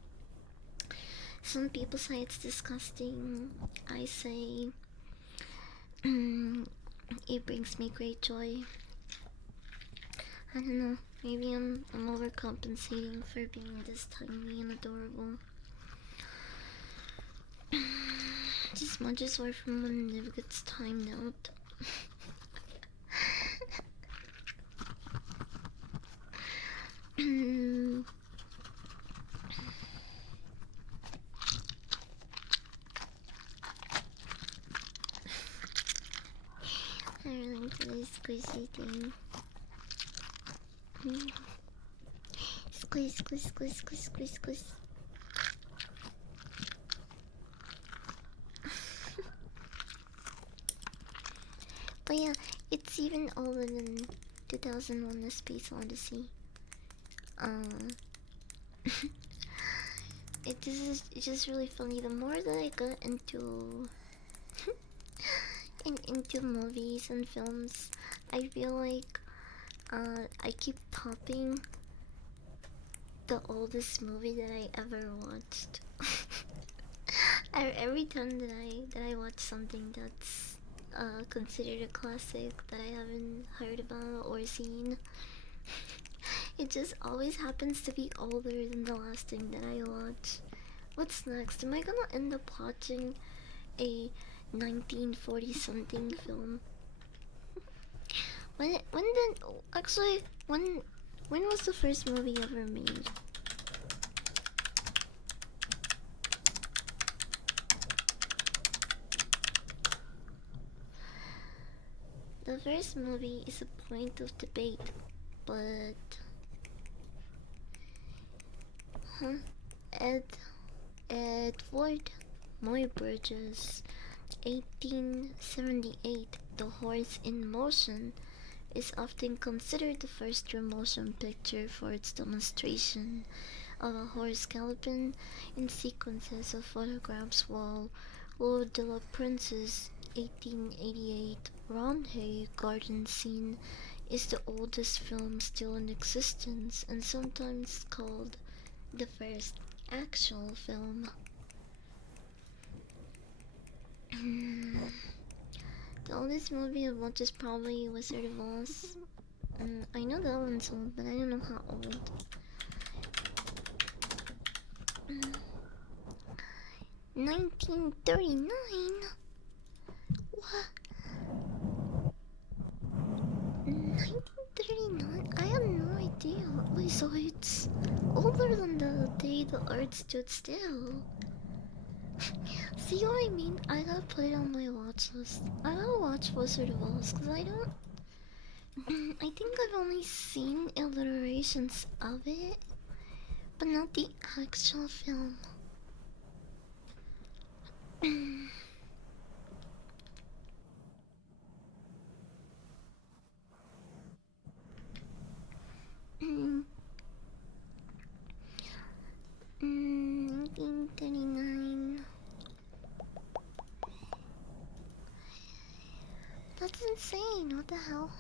Some people say it's disgusting. I say it brings me great joy. I don't know, maybe I'm overcompensating for being this tiny and adorable. These smudges are from when Niv gets timed out. I really like this squishy thing. Squish, squish, squish, squish, squish, squish. But yeah, it's even older than 2001: A Space Odyssey. Um, it's just really funny. The more that I got into movies and films, I feel like I keep topping the oldest movie that I ever watched. Every time that I watch something that's considered a classic that I haven't heard about or seen, it just always happens to be older than the last thing that I watched. What's next? Am I gonna end up watching a 1940 something film? When then actually when was the first movie ever made? The first movie is a point of debate, but Ed Edward Muybridge's 1878 The Horse in Motion is often considered the first true motion picture for its demonstration of a horse galloping in sequences of photographs, while Lord de la Prince's 1888 Ronhay garden scene is the oldest film still in existence and sometimes called the first actual film. The oldest movie I've watched is probably Wizard of Oz. I know that one's old, but I don't know how old. 1939? What? 1939? I have no idea. Wait, so it's older than the day the earth stood still. See what I mean? I gotta put it on my watch list. I gotta watch Wizard of Oz, because I don't... I think I've only seen illustrations of it, but not the actual film. Mm, 1939. That's insane. What the hell?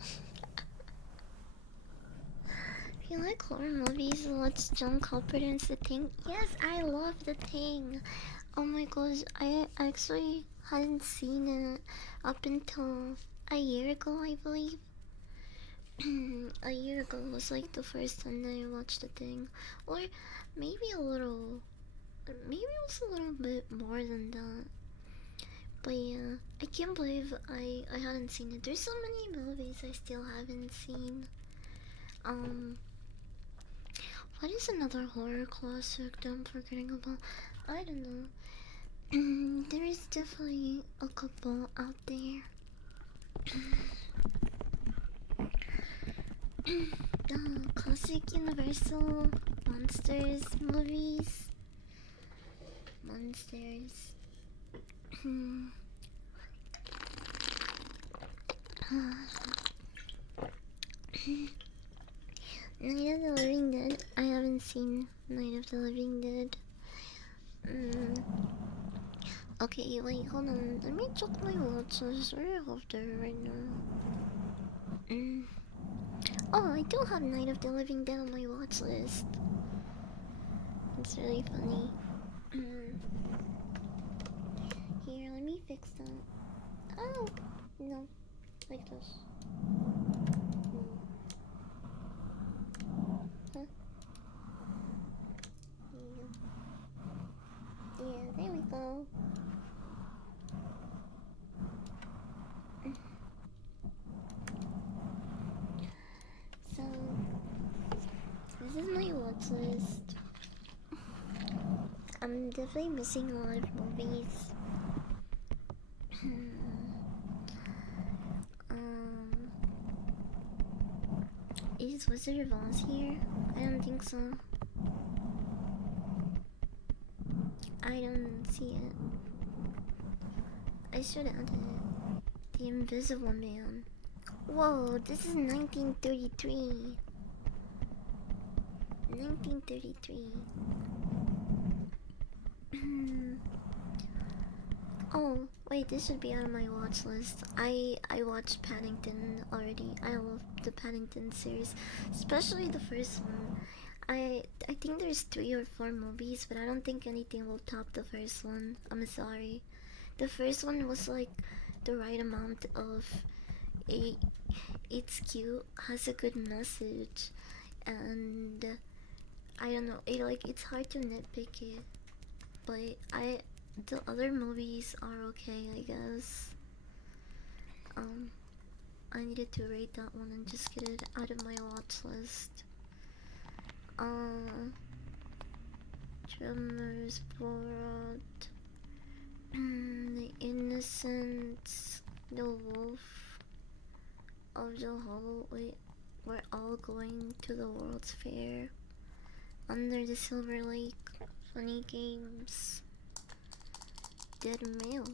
If you like horror movies, watch John Carpenter's The Thing. Yes, I love The Thing. Oh my gosh, I actually hadn't seen it up until a year ago, I believe. A year ago was like the first time that I watched The Thing. Or maybe maybe it was a little bit more than that. But yeah, I can't believe I hadn't seen it. There's so many movies I still haven't seen. What is another horror classic that I'm forgetting about? I don't know. There is definitely a couple out there. The classic Universal Monsters movies. Monsters. Night of the Living Dead. I haven't seen Night of the Living Dead. Okay, wait, hold on. Let me check my watch list. Where I have there right now. Oh, I do have Night of the Living Dead on my watch list. It's really funny. Here, let me fix that. Oh, no. Like this. Huh? Yeah, there we go. So, this is my watch list. I'm definitely missing a lot of movies. Is Wizard of Oz here? I don't think so. I don't see it. I should add it. The Invisible Man. Whoa, this is 1933. 1933. Oh, wait, this should be on my watch list. I watched Paddington already. I love the Paddington series, especially the first one. I think there's 3 or 4 movies, but I don't think anything will top the first one. I'm sorry. The first one was like the right amount of a it's cute, has a good message, and I don't know, it's hard to nitpick it, but the other movies are okay, I guess. Um, I needed to rate that one and just get it out of my watch list. Drummer's World, The Innocents, The Wolf of the Hollow. Wait, we're all going to the World's Fair. Under the Silver Lake, Funny Games, Dead Mail.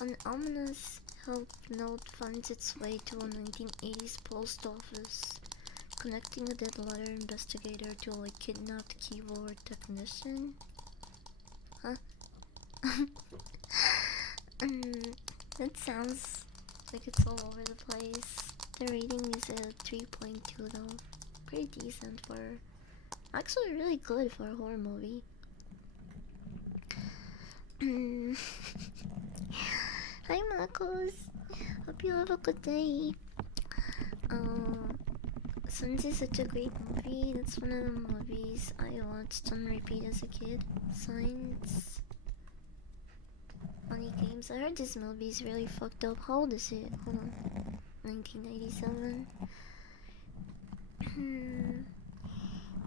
An ominous help note finds its way to a 1980s post office, connecting a dead letter investigator to a kidnapped keyboard technician. Huh? That sounds like it's all over the place. The rating is a 3.2 though. Pretty decent for... actually really good for a horror movie. Hi Marcos! Hope you have a good day. Sons is such a great movie. That's one of the movies I watched on repeat as a kid. Signs. Funny Games. I heard this movie is really fucked up. How old is it? Hold on. 1997.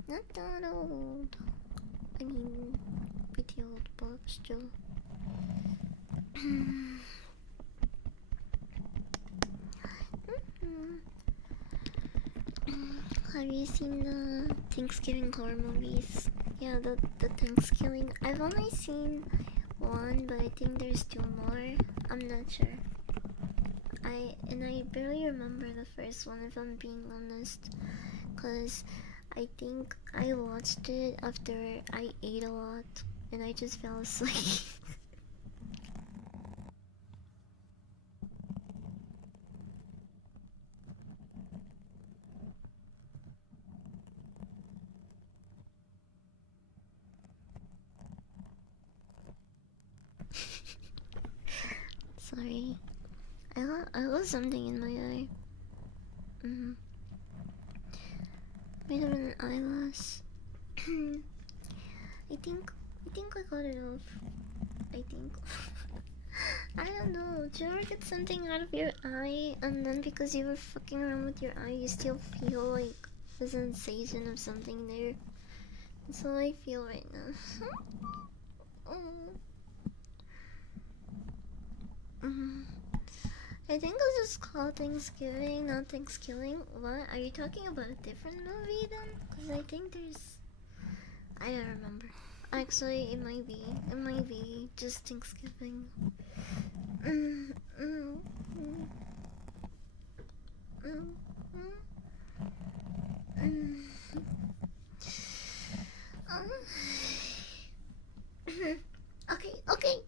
Not that old. I mean, pretty old, but still. Have you seen the Thanksgiving horror movies? Yeah, the Thanksgiving. I've only seen one, but I think there's 2 more. I'm not sure. I barely remember the first one, if I'm being honest, cause I think I watched it after I ate a lot and I just fell asleep. Sorry. I lost something in my eye. Might have been an eyelash. I think I got it off. I think. I don't know. Do you ever get something out of your eye and then because you were fucking around with your eye you still feel like the sensation of something there? That's how I feel right now. I think I'll just call Thanksgiving, not Thanksgiving. What? Are you talking about a different movie then? Because I think there's... I don't remember. Actually, it might be. It might be just Thanksgiving. Okay, okay.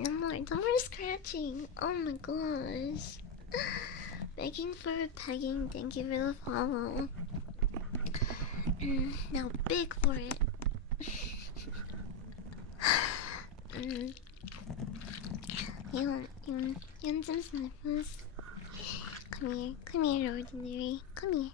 No more scratching. Oh my gosh. Begging for a pegging. Thank you for the follow. Now big for it. You want some sniffles? Come here, ordinary. Come here.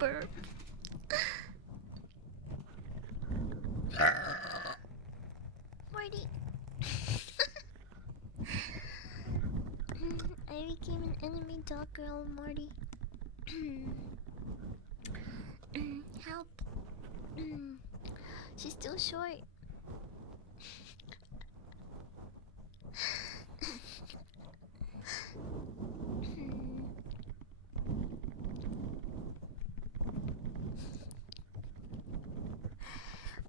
burp. Marty. I became an enemy dog girl, Marty. Help. She's too short.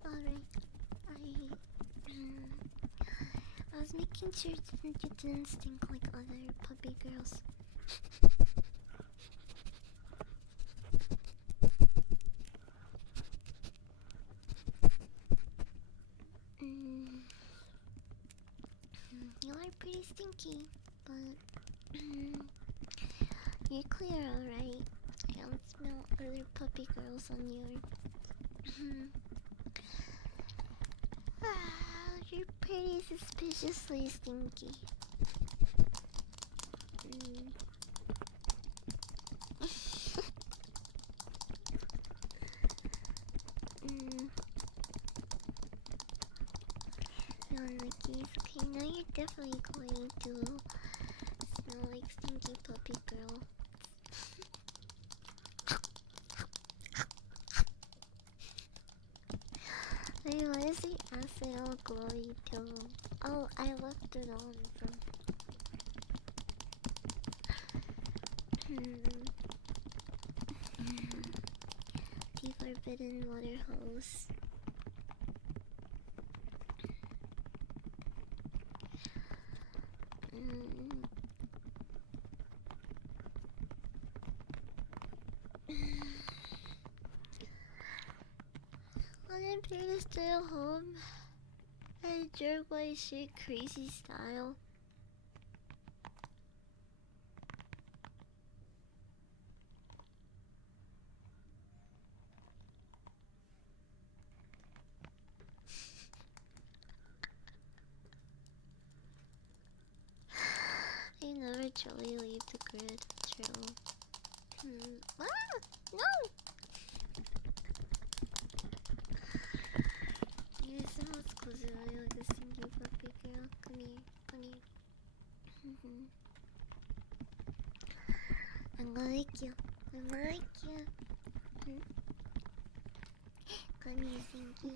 Alright, I was making sure you didn't stink like other puppy girls. You are pretty stinky, but you're clear, alright. I don't smell other puppy girls on you. You're pretty suspiciously stinky. No, Nikki's okay. Now you're definitely going to smell like stinky puppy girl. Wait, what is the acid all glowy pillow? Oh, I left it on from. The forbidden water hose. When I'm paid to stay at home, I jerk my shit crazy style. I never truly leave the grid. True. Ah! No! You sound exclusively like a stinky puppy girl. Come here. Come here. I'm gonna like you. I'm gonna like you. Come here, stinky.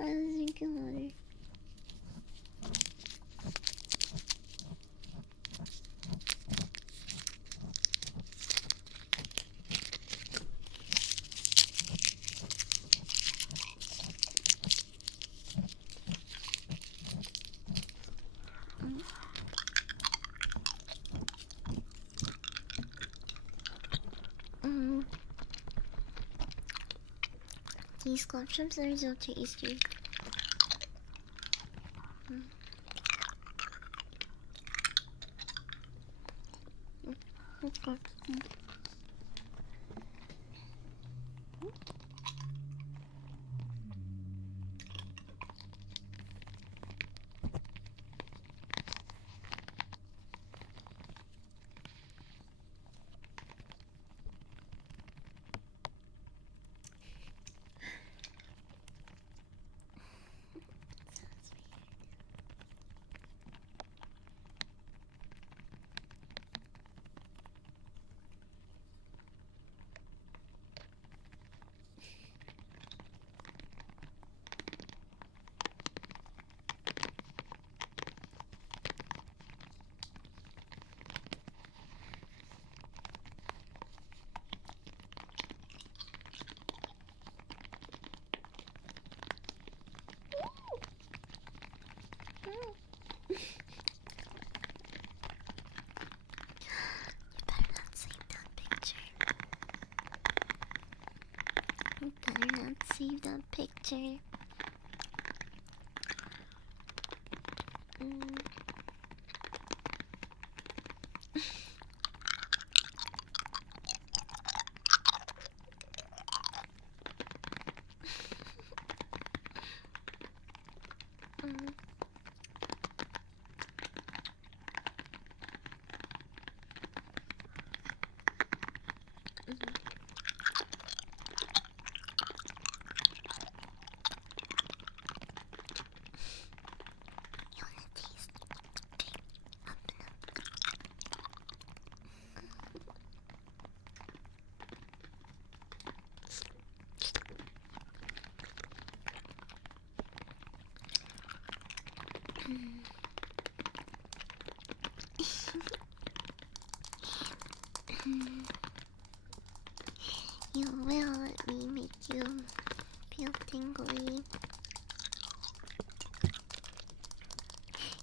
I was drinking water. Mm. These club chips are so tasty. Mm. It's good. Mm. You better not save that picture. Mm. Mm. You wanna taste? Okay, open up. You will let me make you feel tingly.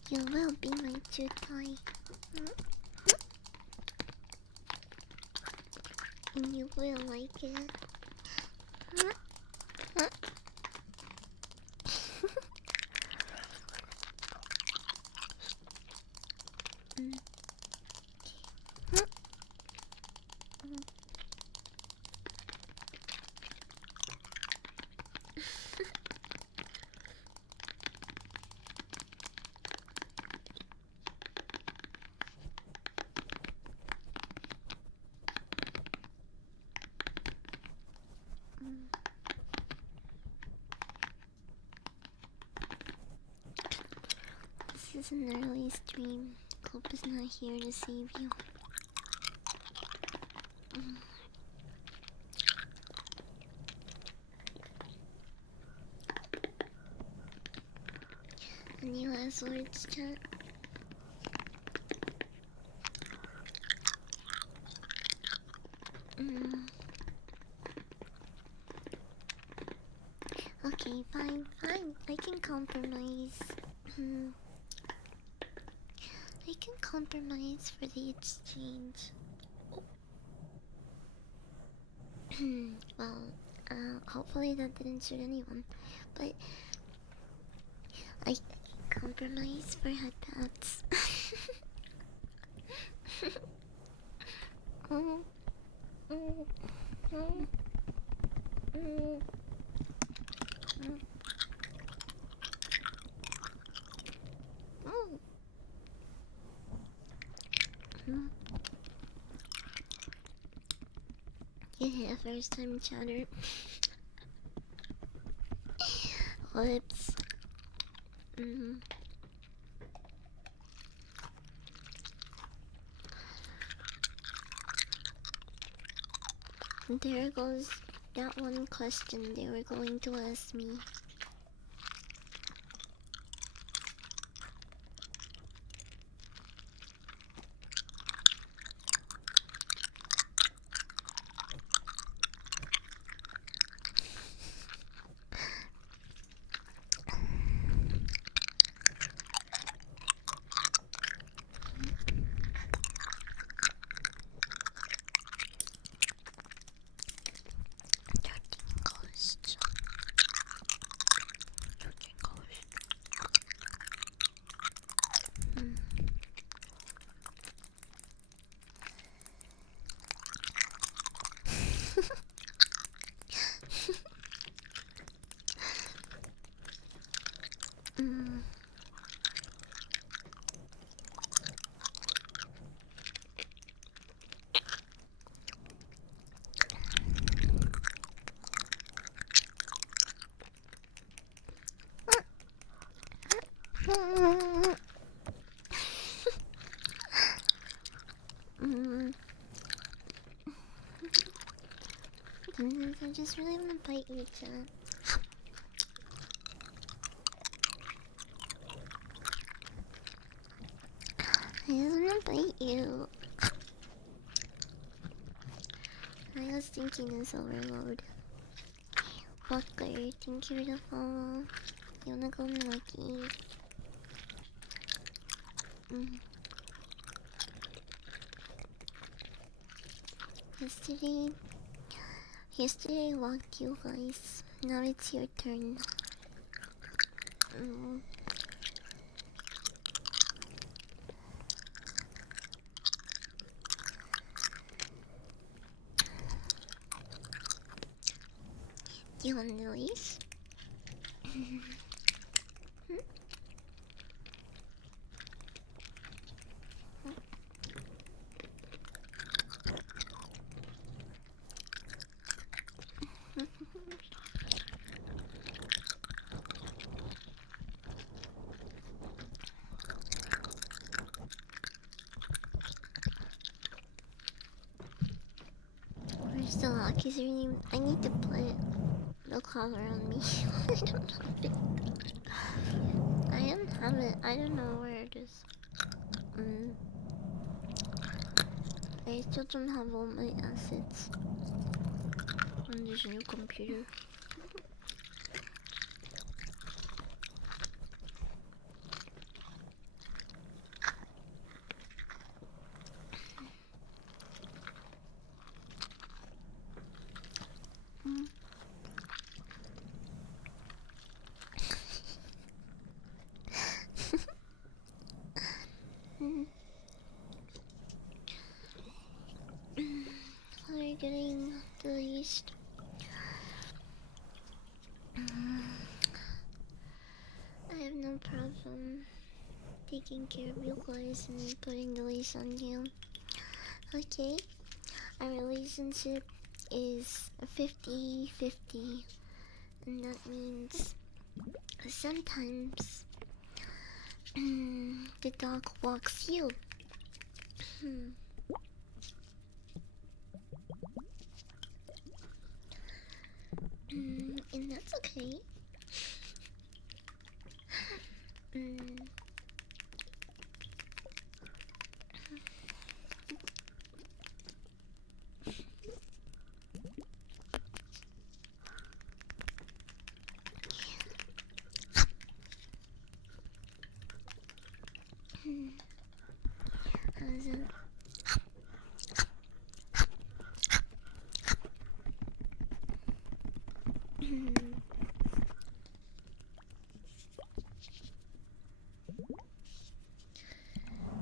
You will be my chew toy. And you will like it. Mm. This is an early stream. Cope is not here to save you. Any last words, chat? Okay, fine. I can compromise. I can compromise for the exchange. Well, hopefully that didn't shoot anyone. But I compromise for headpads. Mm, mm, mm, mm, mm, mm. Mm. Yeah, first time chatter. Whoops. There goes that one question they were going to ask me. Sometimes I just really want to bite you, chat. I just want to bite you. I was thinking this overload. Walker, thank you for the follow. You wanna go lucky? Yesterday I walked you guys. Now it's your turn. Do you want the leash? Where's the lock? Is there any? I need to put the collar on me. I don't have it. I don't have it. I don't know where it is. I still don't have all my assets on this new computer. We're getting the least. I have no problem taking care of you guys and putting the leash on you. Okay, our relationship is 50-50, and that means sometimes the dog walks you. And that's okay. How's it?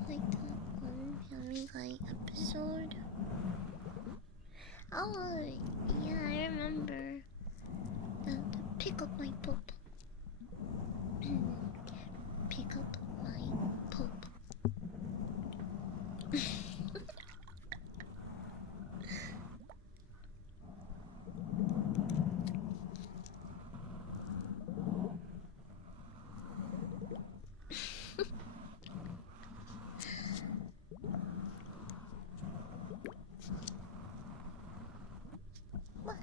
Like the one Family Guy episode. Oh, yeah, I remember. The pick up my poop. Pick up my poop. What?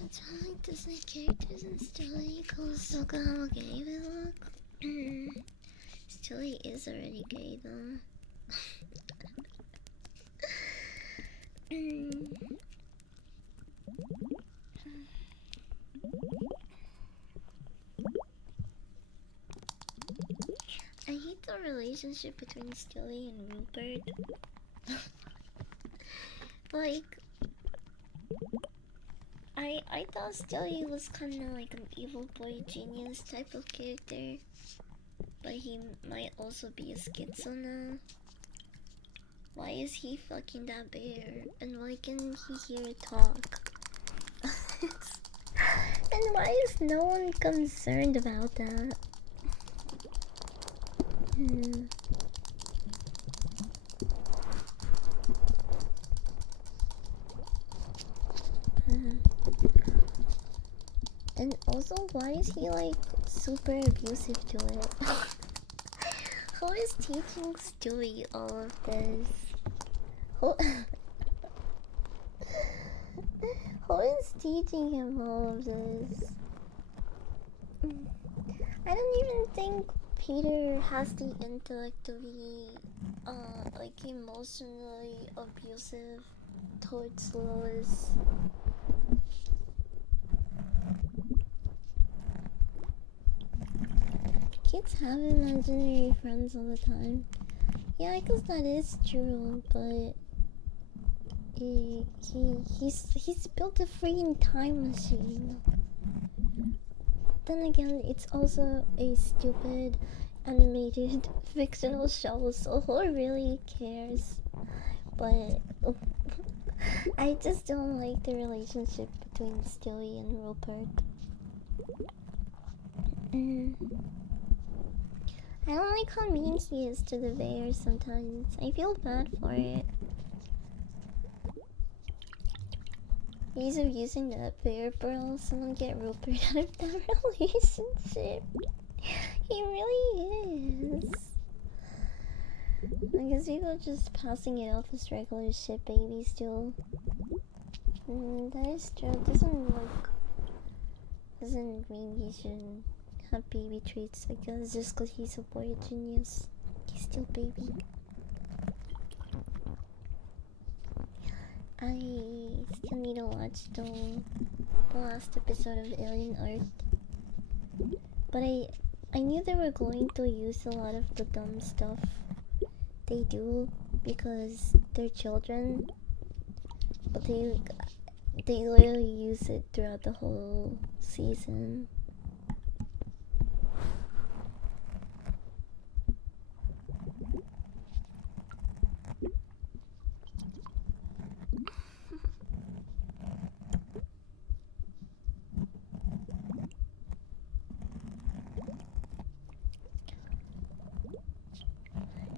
That's how like Disney characters and Stewie goes so good how gay they look. Stewie is already gay though. I hate the relationship between Stewie and Rupert. Like, I thought Stewie was kind of like an evil boy genius type of character, but he might also be a schizo now. Why is he fucking that bear? And why can he hear it talk? And why is no one concerned about that? And also, why is he like super abusive to it? Who is teaching Stewie all of this? Who, who is teaching him all of this? I don't even think Peter has the intellect to be like emotionally abusive towards Lois. Kids have imaginary friends all the time. Yeah, I guess that is true, but he's built a freaking time machine. Then again, it's also a stupid animated fictional show, so who really cares? But I just don't like the relationship between Stewie and Rupert. I don't like how mean he is to the bear sometimes. I feel bad for it. He's abusing that bear, bro. Someone get Rupert out of that relationship. He really is. I guess people are just passing it off as regular shit babies still. That is true. It doesn't mean he should have baby traits like that just because he's a boy genius. He's still baby. I still need to watch the last episode of Alien Earth. But I knew they were going to use a lot of the dumb stuff they do because they're children. But they literally use it throughout the whole season.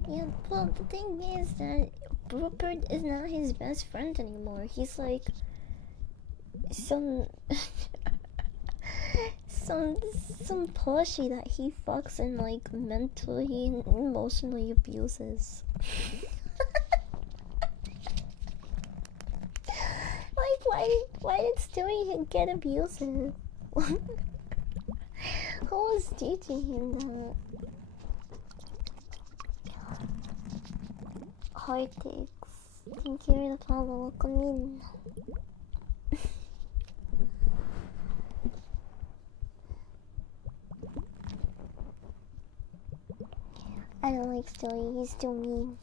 Yeah, well, the thing is that Rupert is not his best friend anymore. He's like some some plushie that he fucks and like mentally and emotionally abuses. Like why did Stewie get abusive? Who was teaching him that? Autistic. Thank you for the follow. Welcome in. I don't like Stewie. He's too mean.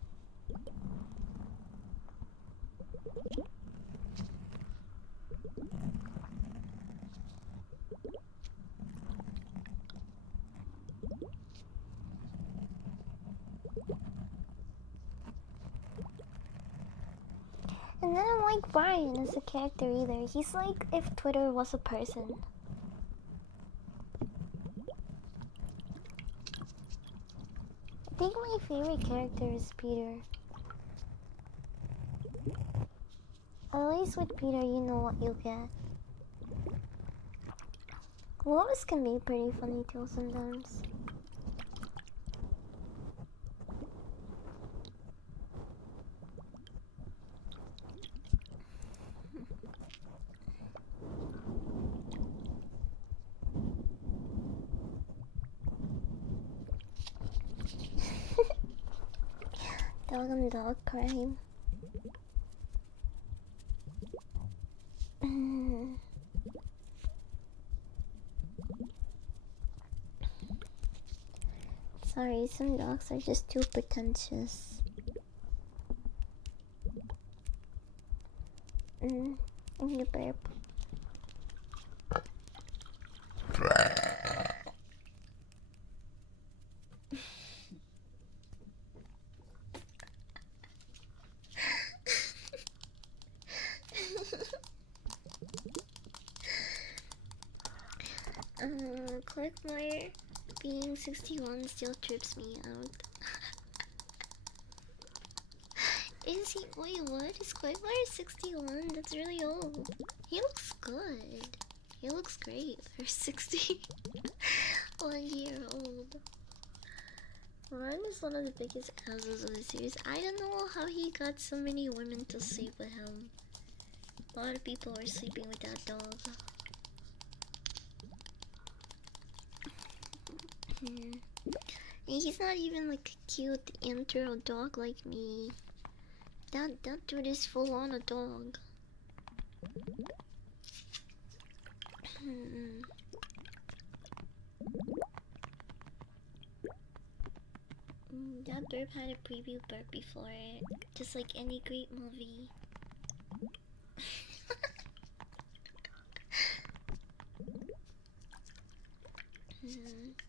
And I don't like Brian as a character either. He's like if Twitter was a person. I think my favorite character is Peter. At least with Peter, you know what you'll get. Lois can be pretty funny too sometimes. Dog on dog crime. sorry, some dogs are just too pretentious. And you burp. Clickmore being 61 still trips me out. Is he? Wait, what? Is Clickmore 61? That's really old. He looks good. He looks great for 61-year-old. Ryan is one of the biggest assholes of the series. I don't know how he got so many women to sleep with him. A lot of people are sleeping with that dog. And he's not even like a cute intro dog like me. That dude is full on a dog. That burp had a preview burp before it, just like any great movie.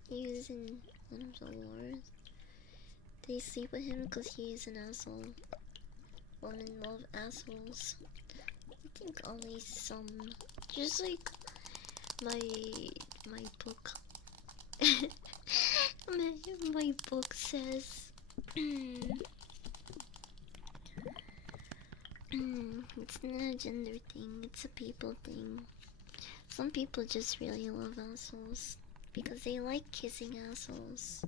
He was in one of the wars. They sleep with him because he is an asshole. Women love assholes. I think only some. Just like my book. my book says. It's not a gender thing, it's a people thing. Some people just really love assholes because they like kissing assholes.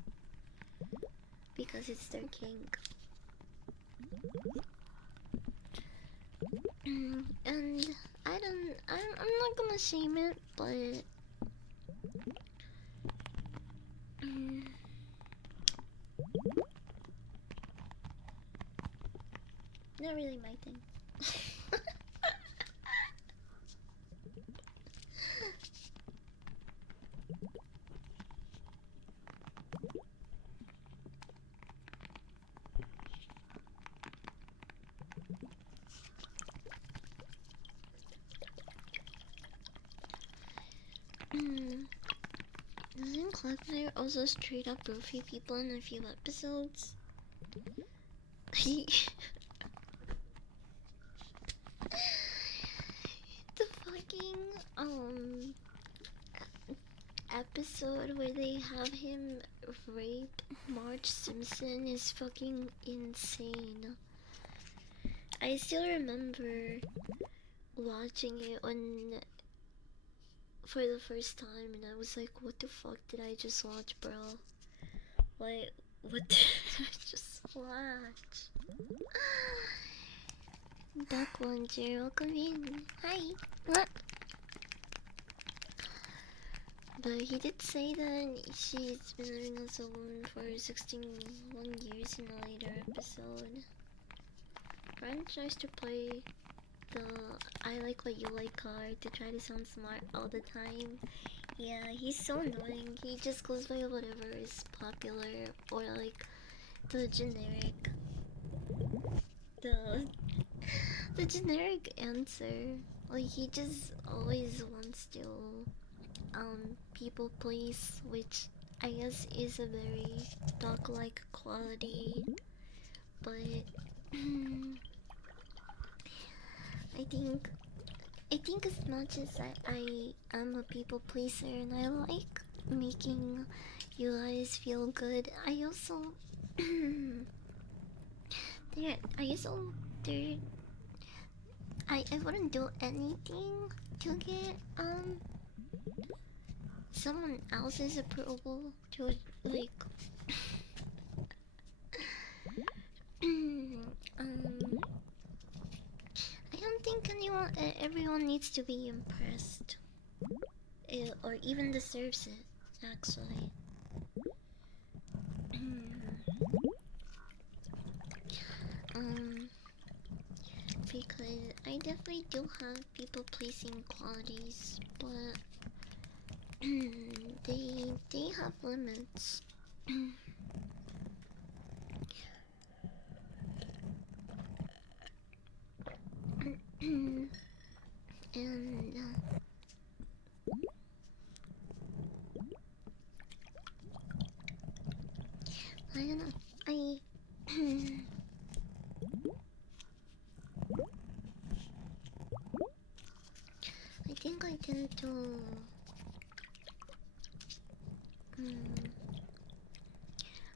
Because it's their kink. And I'm not gonna shame it, but not really my thing. Doesn't Clarkmire also straight up roofie people in a few episodes? The fucking episode where they have him rape Marge Simpson is fucking insane. I still remember watching it for the first time, and I was like, what the fuck did I just watch, bro? What did I just watch? Duck One Zero, come in. Hi. What? But he did say that she's been living as a woman for 61 years in a later episode. Brian tries to play the I like what you like card to try to sound smart all the time. Yeah, he's so annoying. He just goes by whatever is popular or like the generic the generic answer. Like he just always wants to people please, which I guess is a very dog like quality, but I think as much as I am a people pleaser and I like making you guys feel good, I also I wouldn't do anything to get someone else's approval to like I don't think everyone needs to be impressed, or even deserves it, actually. Because I definitely do have people pleasing qualities, but they have limits. I don't know. I I think I tend to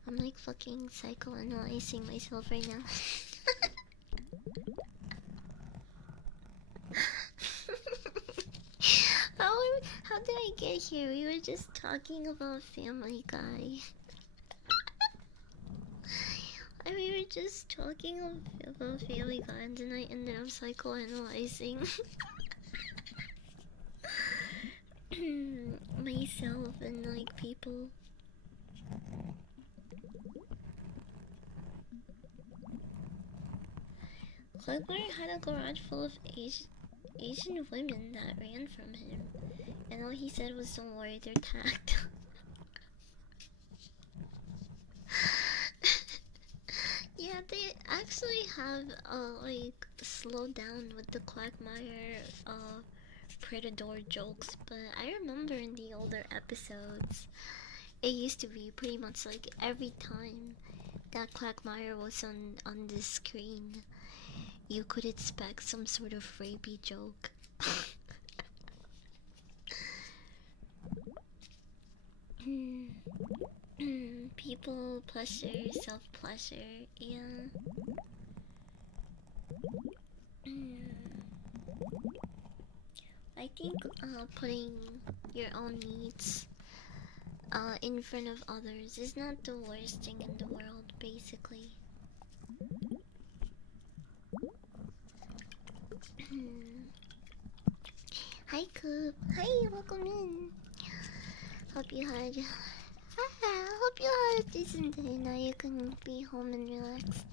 I'm like fucking psychoanalyzing myself right now. How did I get here? We were just talking about Family Guy. And we were just talking about Family Guy, and then I ended up psychoanalyzing myself and like people. Clarkmore had a garage full of Asian women that ran from him, and all he said was, "Don't worry, they're tagged." Yeah, they actually have like slowed down with the Quagmire Predator jokes, but I remember in the older episodes, it used to be pretty much like every time that Quagmire was on the screen, you could expect some sort of rapey joke. People pleasure, self pleasure, yeah. I think putting your own needs in front of others is not the worst thing in the world, basically. Hi, Coop. Hi, welcome in. Hope you had. Hope you had a decent day. Now you can be home and relaxed.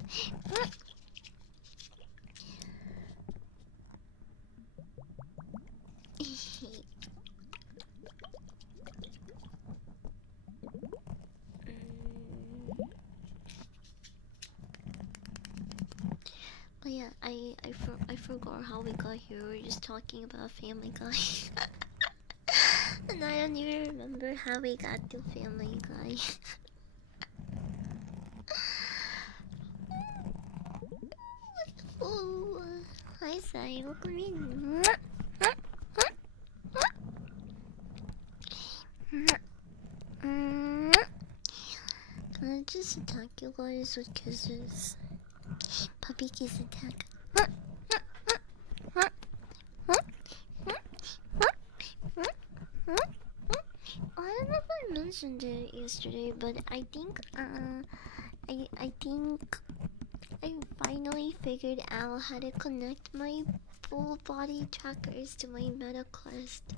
But yeah, I forgot how we got here. We were just talking about Family Guy. And I don't even remember how we got to Family Guy. Oh, hi Sai, welcome in. Can I just attack you guys with kisses? Puppy kiss attack. I don't know if I mentioned it yesterday, but I think I think I finally figured out how to connect my full body trackers to my Meta Quest.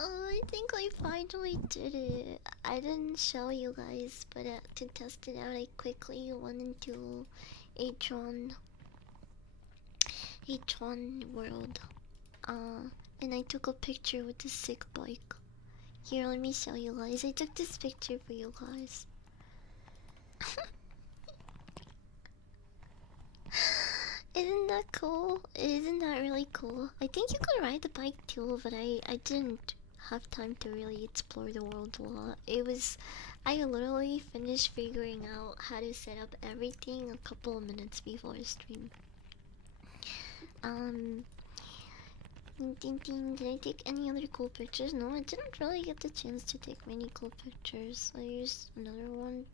Oh, I think I finally did it. I didn't show you guys, but to test it out, I quickly went into a Tron world. And I took a picture with the sick bike. Here, let me show you guys. I took this picture for you guys. Isn't that cool? Isn't that really cool? I think you could ride the bike too, but I didn't have time to really explore the world a lot. I literally finished figuring out how to set up everything a couple of minutes before stream. Did I take any other cool pictures? No, I didn't really get the chance to take many cool pictures. I used another one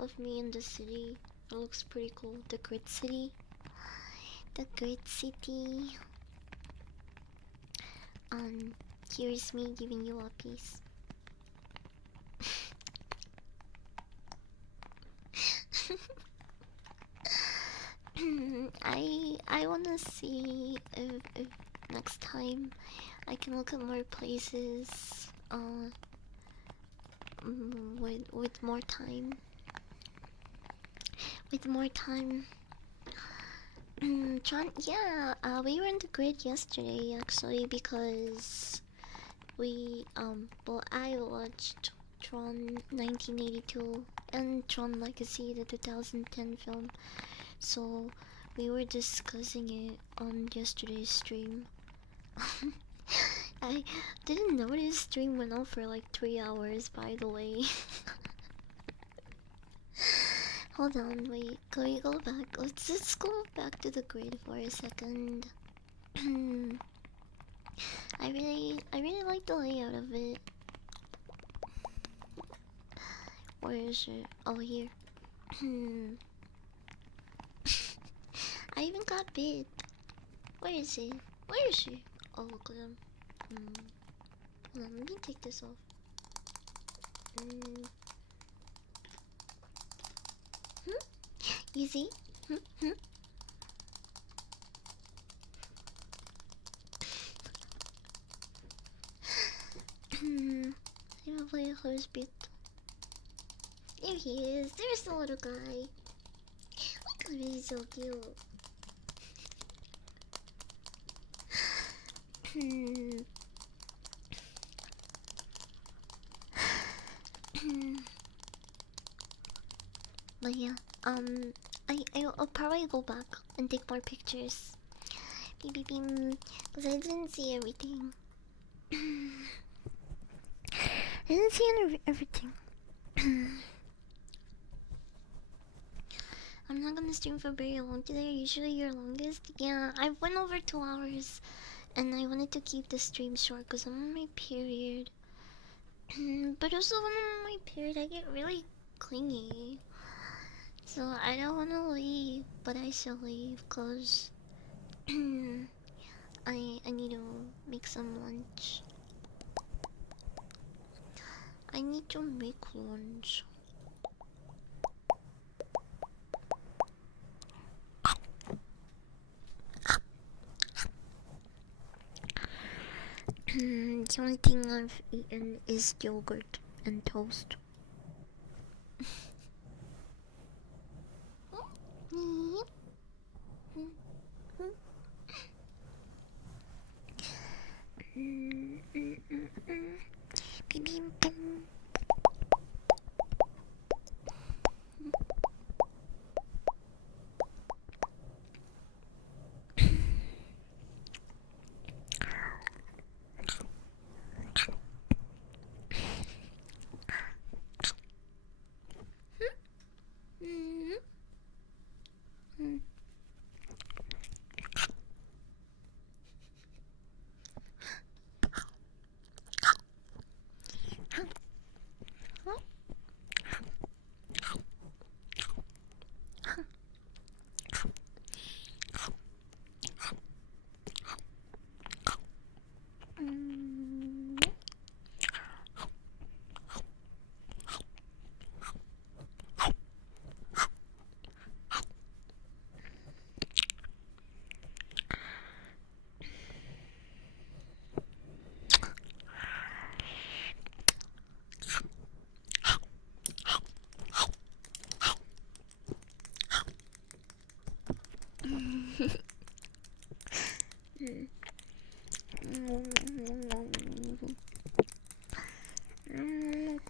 of me in the city. It looks pretty cool. The Grid City. The Grid City. Here's me giving you a piece. I wanna see if next time I can look at more places with more time. With more time. Tron, yeah, we were in the grid yesterday actually because well, I watched Tron 1982 and Tron Legacy, the 2010 film, so we were discussing it on yesterday's stream. I didn't notice stream went on for like 3 hours, by the way. Hold on, wait. Can we go back? Let's go back to the grid for a second. I really like the layout of it. Where is it? Oh, here. I even got bit. Where is it? Where is she? Oh, look at him. Hold on, let me take this off. You see? I will play a horse bit. There he is. There's the little guy. Look at him, he's so cute. But yeah, I'll probably go back and take more pictures. Beep beep beep, because I didn't see everything. I didn't see everything. I'm not gonna stream for very long today. Usually your longest? Yeah, I went over 2 hours. And I wanted to keep the stream short because I'm on my period. But also when I'm on my period, I get really clingy. So I don't want to leave, but I shall leave because I need to make some lunch. I need to make lunch. The only thing I've eaten is yogurt and toast. Beep beep boom.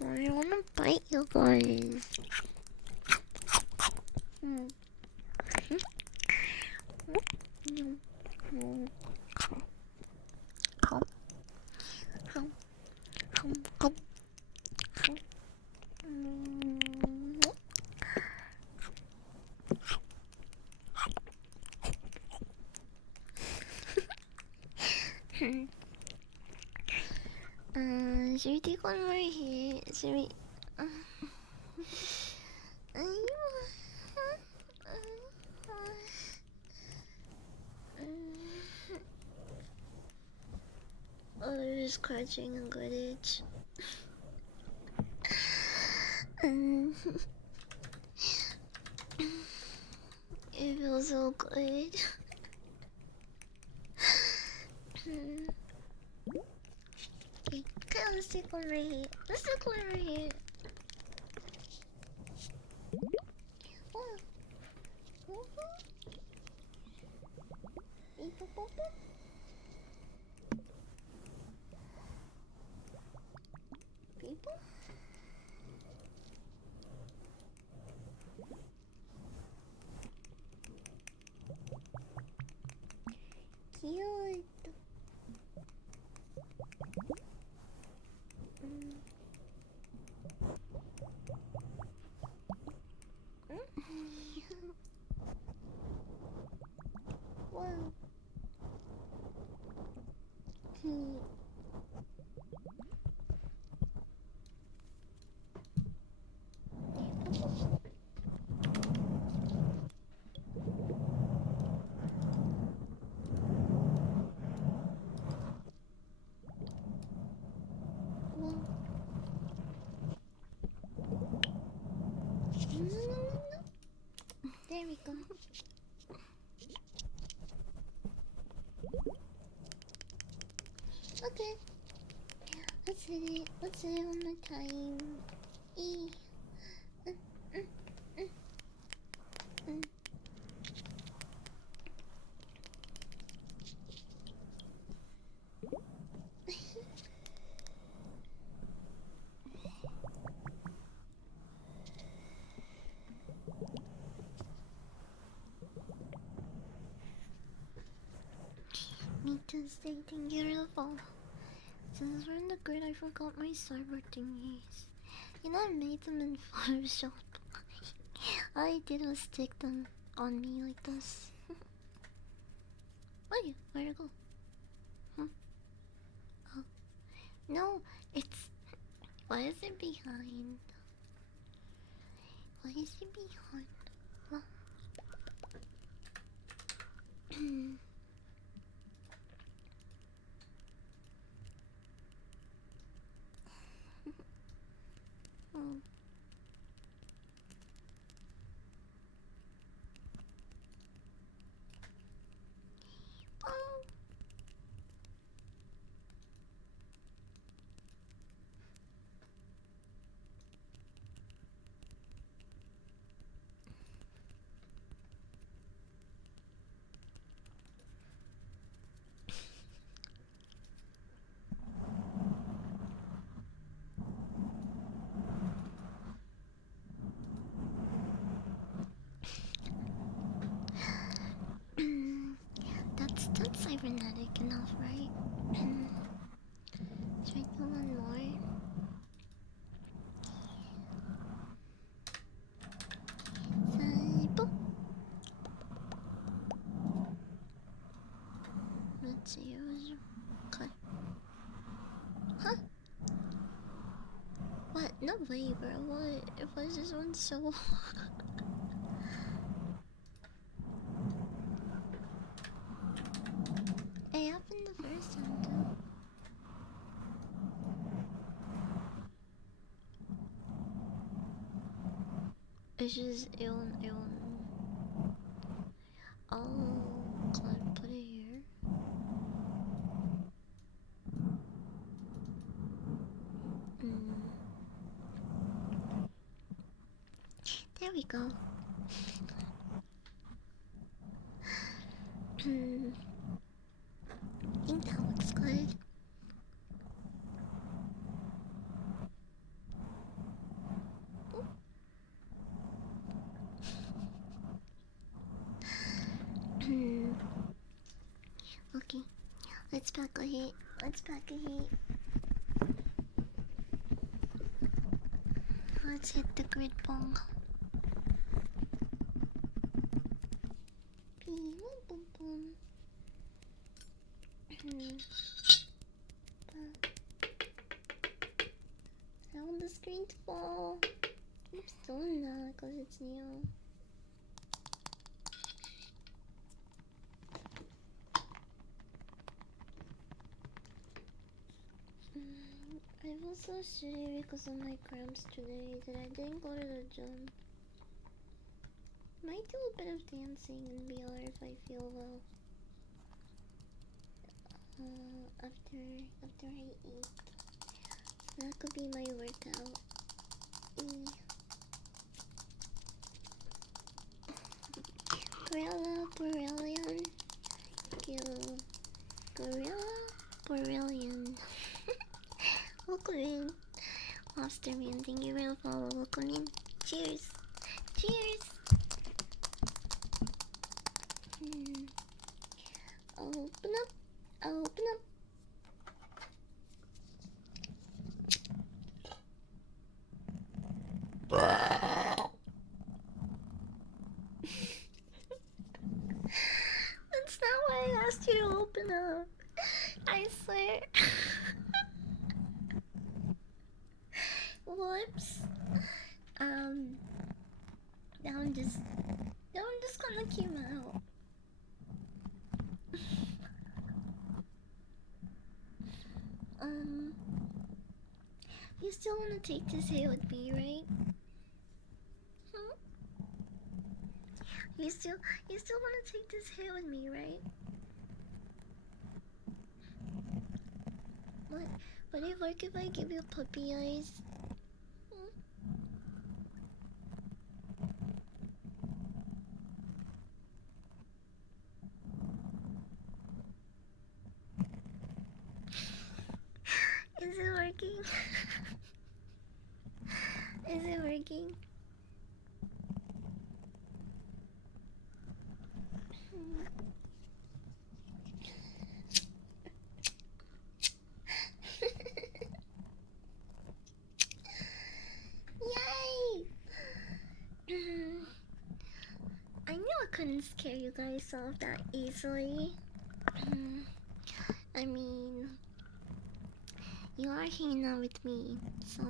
I wanna bite you guys. Should we take one more here? Should we? Oh, they're just scratching a good itch. It feels so good. Okay, let's take one right here. Let's take one right here. Oh. People? Cute. No, no, no, no. There we go. Okay. Let's hit it. Let's hit it one more time. E. Mm, mm, mm, mm. Me too, stay beautiful. Since we're in the grid, I forgot my cyber thingies. You know, I made them in Photoshop. All I did was stick them on me like this. Oh, yeah, where'd it go? Hmm? Oh. No, it's. Why is it behind? Why is it behind? What? Oh. Oh. That's cybernetic enough, right? Should I do one more? Cyber. Let's see. Okay. Huh? What? No way, bro. What? If I just went so. It happened the first time too. It's just I'll put it here. There we go. I think that looks good. Okay, let's pack a hit. Let's pack a hit. Let's hit the grid bong. Boom, boom, boom. I want the screen to fall. Oops, doing that because it's new. I feel so shitty because of my cramps today that I didn't go to the gym. Might do a bit of dancing and BR if I feel well. After I eat. That could be my workout. Gorilla, Borrelian. Gorilla, Borrelian. Welcome in. Lobsterman, thank you for the follow. Welcome in. Cheers. Cheers. I'll open up. I'll open up. That's not why I asked you to open up. I swear. Whoops. Now I'm just gonna keep out. You still wanna take this hit with me, right? Hmm? You still want to take this hit with me, right? What? Would it work if I give you puppy eyes? Hmm? Is it working? Is it working? Yay! I knew I couldn't scare you guys off that easily. I mean, you are hanging out with me, so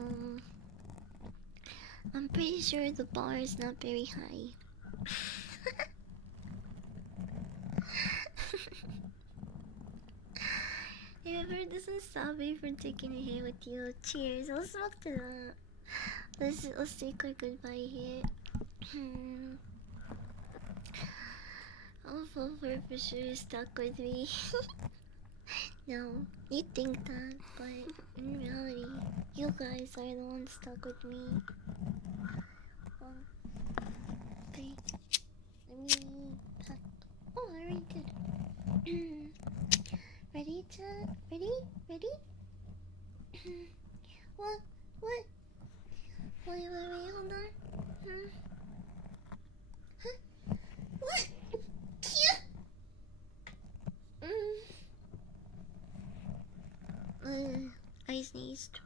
I'm pretty sure the bar is not very high. If it doesn't stop me from taking a hit with you, cheers. Let's smoke to that. Let's take our goodbye hit. Oh, for sure stuck with me. No, you think that, but in reality, you guys are the ones stuck with me. Well, okay. Let me pack. Oh, I already did. Ready to? Ready? Ready? What? What? Wait, hold on. Huh? What? Cute! I sneezed.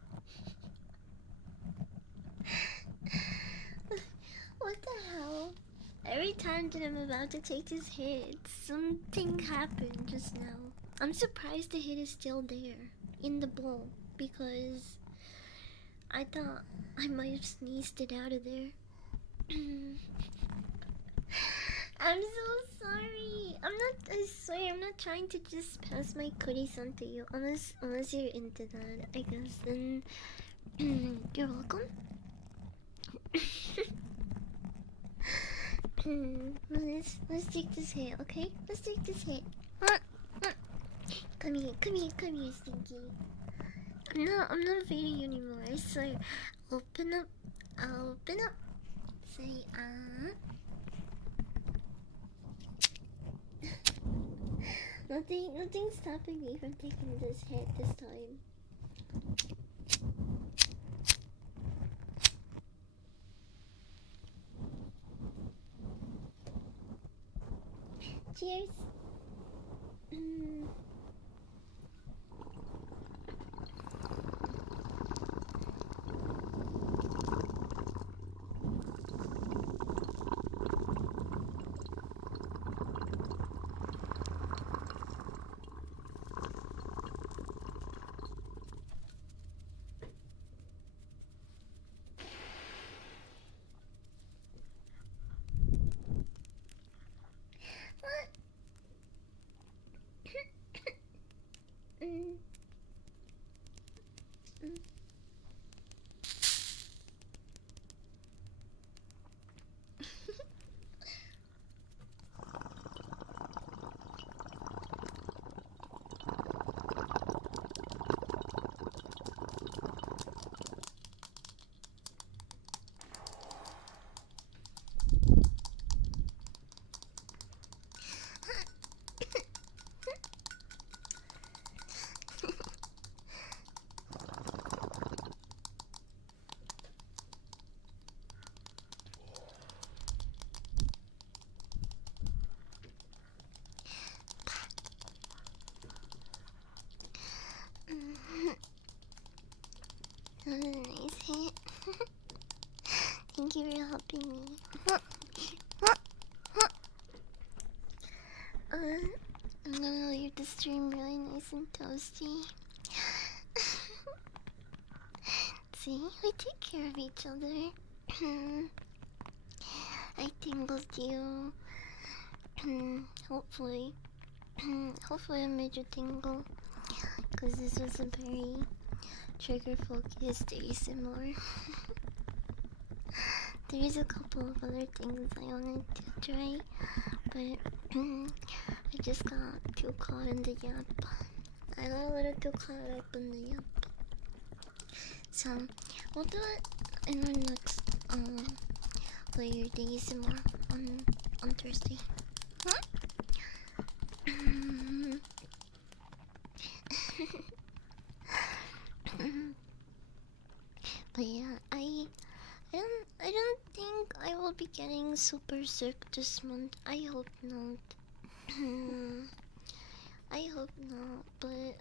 What the hell? Every time that I'm about to take this hit, something happened just now. I'm surprised the hit is still there in the bowl because I thought I might have sneezed it out of there. I'm so sorry. I swear, I'm not trying to just pass my goodies on to you. Unless you're into that, I guess. Then, you're welcome. Let's take this hit, okay? Let's take this hit. Come here, Stinky. I'm not feeding you anymore, I swear. Open up. Open up. Say, Nothing's stopping me from taking this hit this time. Cheers. That was a nice hit. Thank you for helping me. I'm gonna leave the stream really nice and toasty. See, we take care of each other. I tingled you. Hopefully. Hopefully I made you tingle. Because this was a very trigger focused ASMR. There's a couple of other things I wanted to try, but I just got too caught in the yap. I got a little too caught up in the yap. So, we'll do it in our next player days more on Thursday. Huh? But yeah, I don't think I will be getting super sick this month. I hope not. I hope not, but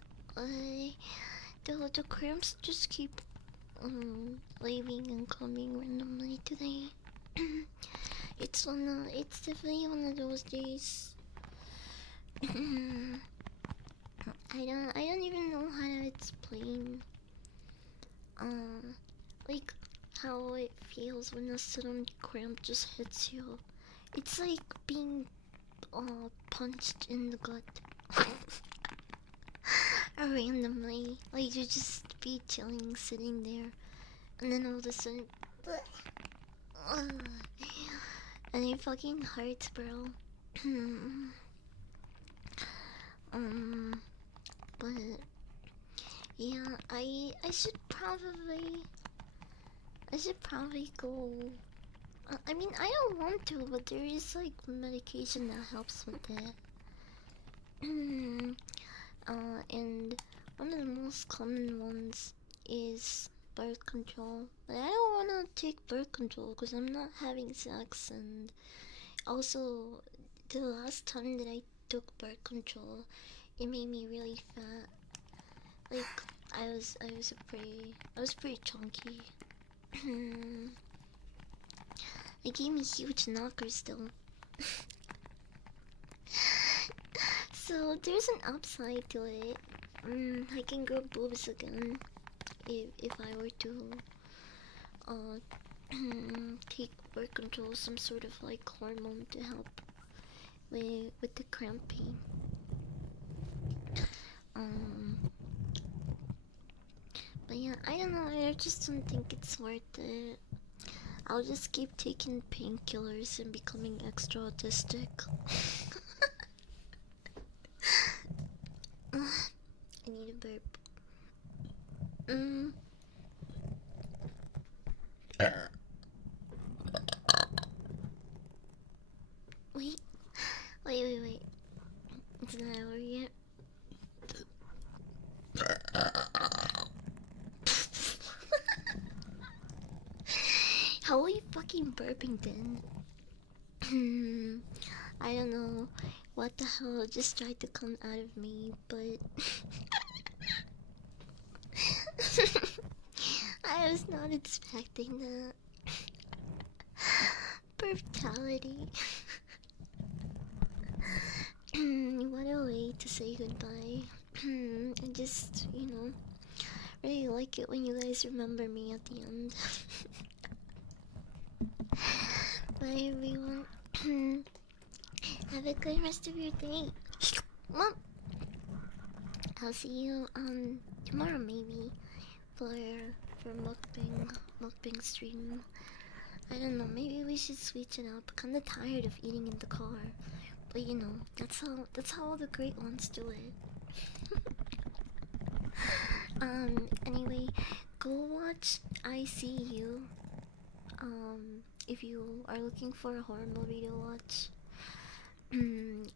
the cramps just keep leaving and coming randomly today. It's definitely one of those days. I don't even know how to explain like how it feels when a sudden cramp just hits you. It's like being punched in the gut. Randomly, like you just be chilling, sitting there, and then all of a sudden, and it fucking hurts, bro. But yeah, I should probably go. I mean, I don't want to, but there is like medication that helps with it. And one of the most common ones is birth control. But I don't want to take birth control because I'm not having sex, and also the last time that I took birth control, it made me really fat. Like I was pretty chunky. It gave me huge knockers though. So there's an upside to it. I can grow boobs again if I were to take birth control, some sort of like hormone to help with the cramping. But yeah, I don't know. I just don't think it's worth it. I'll just keep taking painkillers and becoming extra autistic. I need a burp. Wait, wait. It's not over yet. How are you fucking burping then? I don't know what the hell just tried to come out of me, but I was not expecting that. Brutality. What a way to say goodbye. I just, really like it when you guys remember me at the end. Bye everyone. Have a good rest of your day. Well, I'll see you tomorrow maybe for mukbang stream. I don't know, maybe we should switch it up. Kinda tired of eating in the car. But that's how all the great ones do it. Anyway, go watch I See You. If you are looking for a horror movie to watch.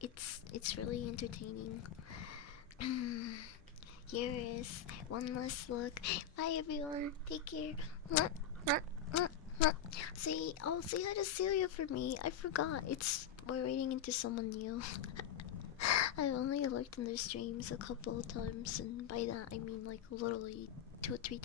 It's really entertaining. Here is one last look. Bye everyone. Take care. See, say hi to Celia for me. I forgot. We're waiting into someone new. I've only looked in their streams a couple of times, and by that I mean like literally 2 or 3